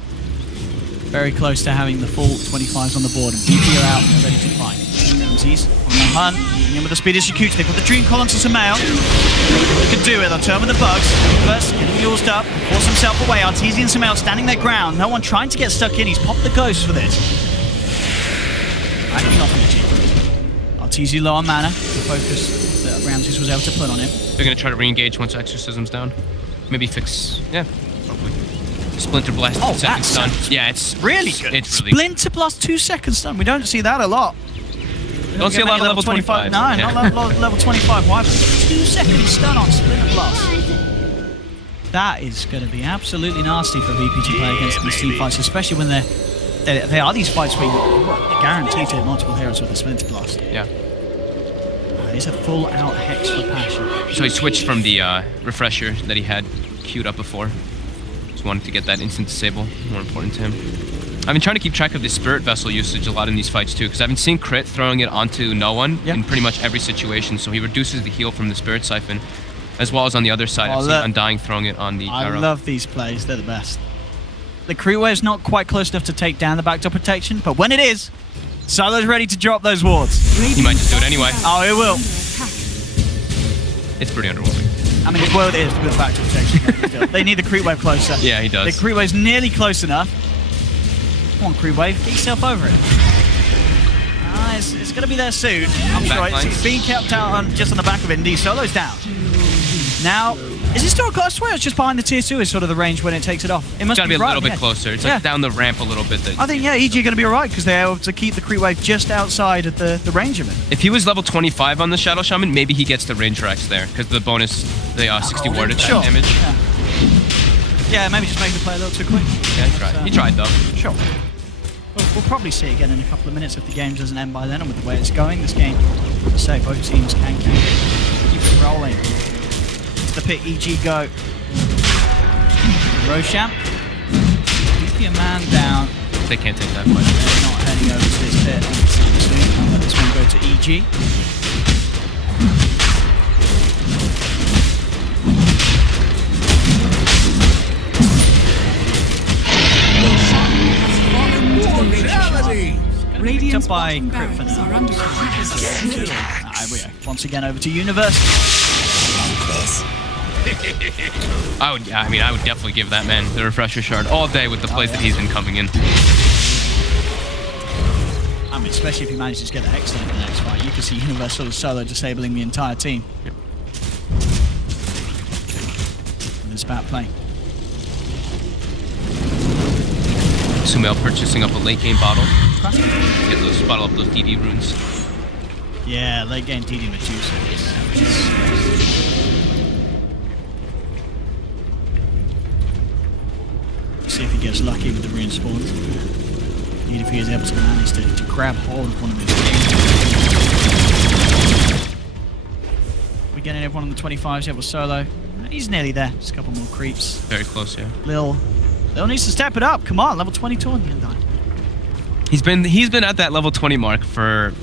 Very close to having the full 25s on the board. And VP are out and they're ready to fight. Ramses on the hunt, moving in with the speed execution. They've got the Dream Column to Samael. They can do it, they'll turn with the bugs. First, getting used up, force himself away. Arteezy and Samael standing their ground. No one trying to get stuck in. He's popped the ghost for this. Backing off EG. Arteezy low on mana. The focus that Ramses was able to put on him. They're going to try to re-engage once Exorcism's down. Maybe fix... Yeah, probably. Splinter Blast, 2 second stun. Yeah, it's really good. It's really Splinter Blast, 2 second stun. We don't see that a lot. Don't see a lot of level 25. No, yeah. Not level 25 wipe. 2 second stun on Splinter Blast. That is going to be absolutely nasty for VP to play against these team fights, especially when they are these fights where you're guaranteed to hit multiple heroes with a Splinter Blast. Yeah. He's a full out Hex for Passion. So he switched from the refresher that he had queued up before. Just wanted to get that instant disable, more important to him. I've been trying to keep track of the Spirit Vessel usage a lot in these fights too, because I've been seeing Crit throwing it onto no one in pretty much every situation, so he reduces the heal from the Spirit Siphon, as well as on the other side, I've seen Undying throwing it on the I arrow. love these plays, they're the best. The crew wave's not quite close enough to take down the backdoor protection, but when it is, Solo's ready to drop those wards. He might just do it anyway. Oh, it will. It's pretty underwhelming. I mean, well, it is with backdoor protection. They need the creep wave closer. Yeah, he does. The creep wave's nearly close enough. Come on, creep wave, get yourself over it. It's going to be there soon. I'm sure it's being kept out on just on the back of it. Indeed, Solo's down. Now, is it still close? I swear it's just behind the tier 2 is sort of the range when it takes it off. It must got to be a little bit yeah. closer. It's like down the ramp a little bit. I think, yeah, EG are going to be alright because they're able to keep the creep wave just outside of the range of it. If he was level 25 on the Shadow Shaman, maybe he gets the range racks there because the bonus, the 60 ward attack damage. Yeah, maybe just make the play a little too quick. Yeah, he tried. He tried though. Sure. We'll probably see it again in a couple of minutes if the game doesn't end by then, and with the way it's going, this game, let's say both teams can keep it rolling. To the pit, EG go. Roshamp, keep your man down. They can't take that fight. They're not heading over to this pit soon. I'll let this one go to EG. Radiant's by bottom Crypt for barracks now. are under attack. We are once again over to Universe. I would definitely give that man the refresher shard all day with the plays that he's been coming in. I mean, especially if he manages to get the Hex in the next fight, you can see Universe sort of solo disabling the entire team. Yep. And it's about play. Sumail purchasing up a late game bottle. Get those bottle up those DD runes. Yeah, late game DD Medusa. See if he gets lucky with the rune spawns. Even if he is able to manage to grab hold of one of his games. have one on the 25s. Yeah, with Solo. He's nearly there. Just a couple more creeps. Very close, yeah. Lil needs to step it up. Come on, level 22 on the Undying. He's been at that level 20 mark for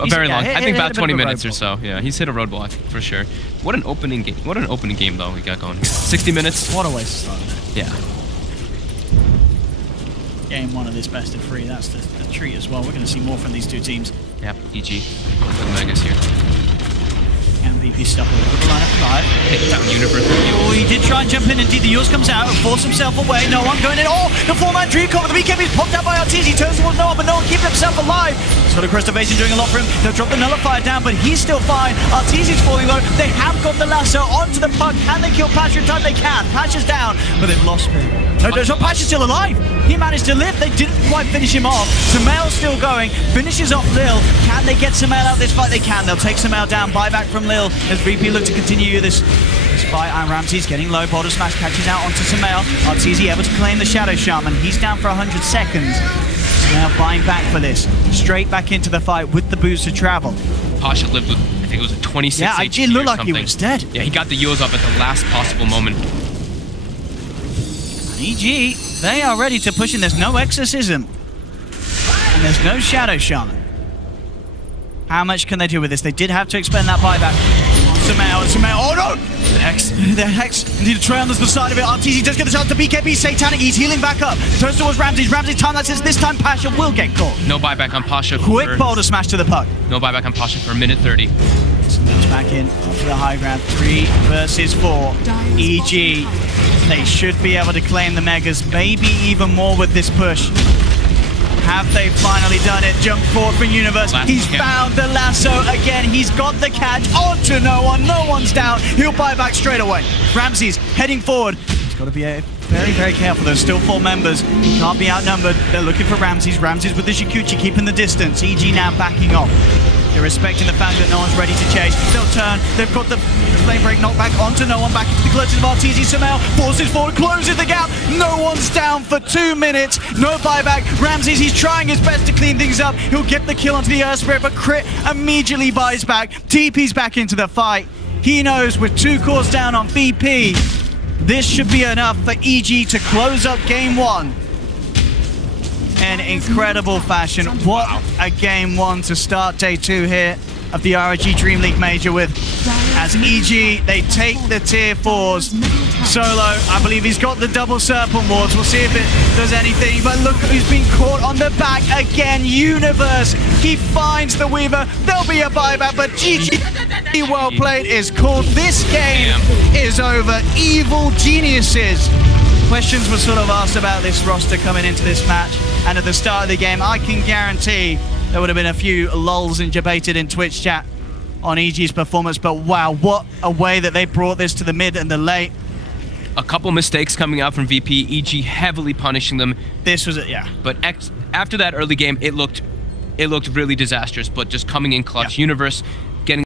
a very long. I think about 20 minutes or so. Yeah, he's hit a roadblock for sure. What an opening game! What an opening game though we got going. 60 minutes. What a way to start. Yeah. Game 1 of this best of 3. That's the treat as well. We're going to see more from these two teams. Yep. EG. The Megas here. And VP stuck with the lineup alive. Hit down Universe. Oh, he did try and jump in. Indeed, the Yours comes out and force himself away. No one going in. Oh, the 4-man dream cover. The BKB's popped out by Arteezy. He turns towards Noah, but Noah keeping himself alive. Sort of crest evasion doing a lot for him. They'll drop the nullifier down, but he's still fine. Arteezy's falling low. They have got the lasso onto the puck. Can they kill Pasha in time? They can. Pasha's down, but they've lost him. No, Pasha's still alive. He managed to live. They didn't quite finish him off. Sumail's still going. Finishes off Lil. Can they get Sumail out of this fight? They can. They'll take Sumail down. Buyback from Lil as VP look to continue this fight. And Ramsey's getting low. Boulder Smash catches out onto Sumail. Arteezy able to claim the Shadow Shaman. He's down for 100 seconds. Sumail buying back for this. Straight back into the fight with the boost to travel. Pasha lived with, I think it was a 26 Yeah, HP it looked like something. he was dead. Yeah, he got the Yours up at the last possible moment. EG, they are ready to push in. There's no Exorcism. And there's no Shadow Shaman. How much can they do with this? They did have to expend that buyback. Sumail, oh no! The Hex, indeed a trail on the side of it. Arteezy does get the chance to BKB Satanic. He's healing back up. Turns towards Ramsey. Ramsey's time that says this time Pasha will get caught. No buyback on Pasha. Quick Boulder Smash to the puck. No buyback on Pasha for a minute 30. Sumail's back in onto the high ground. 3 versus 4. EG. They should be able to claim the Megas, maybe even more with this push. Have they finally done it? Jump forward from Universe. He's found the lasso again. He's got the catch onto no one. No one's down. He'll buy back straight away. Ramsey's heading forward. He's got to be very, very careful. There's still 4 members. He can't be outnumbered. They're looking for Ramsey's. Ramsey's with the Shikuchi keeping the distance. EG now backing off. They're respecting the fact that no one's ready to chase. They'll turn. They've got the flame break knockback onto no one. Back into the clutches of Arteezy. Sumail forces forward, closes the gap. No one's down for 2 minutes. No buyback. Ramsey's, he's trying his best to clean things up. He'll get the kill onto the Earth Spirit, but Crit immediately buys back. TP's back into the fight. He knows with 2 cores down on VP, this should be enough for EG to close up game 1. In incredible fashion. What a game 1 to start day 2 here of the ROG Dream League Major with. As EG, they take the tier 4s. Solo, I believe he's got the double Serpent Wards. We'll see if it does anything. But look who's been caught on the back again. Universe. He finds the Weaver. There'll be a buyback, but GG, well played, is called. This game is over. Evil geniuses. Questions were sort of asked about this roster coming into this match, and at the start of the game, I can guarantee there would have been a few lulls and debated in Twitch chat on EG's performance, but wow, what a way that they brought this to the mid and the late. A couple mistakes coming out from VP, EG heavily punishing them. This was it, yeah. But after that early game, it looked really disastrous, but just coming in clutch. Universe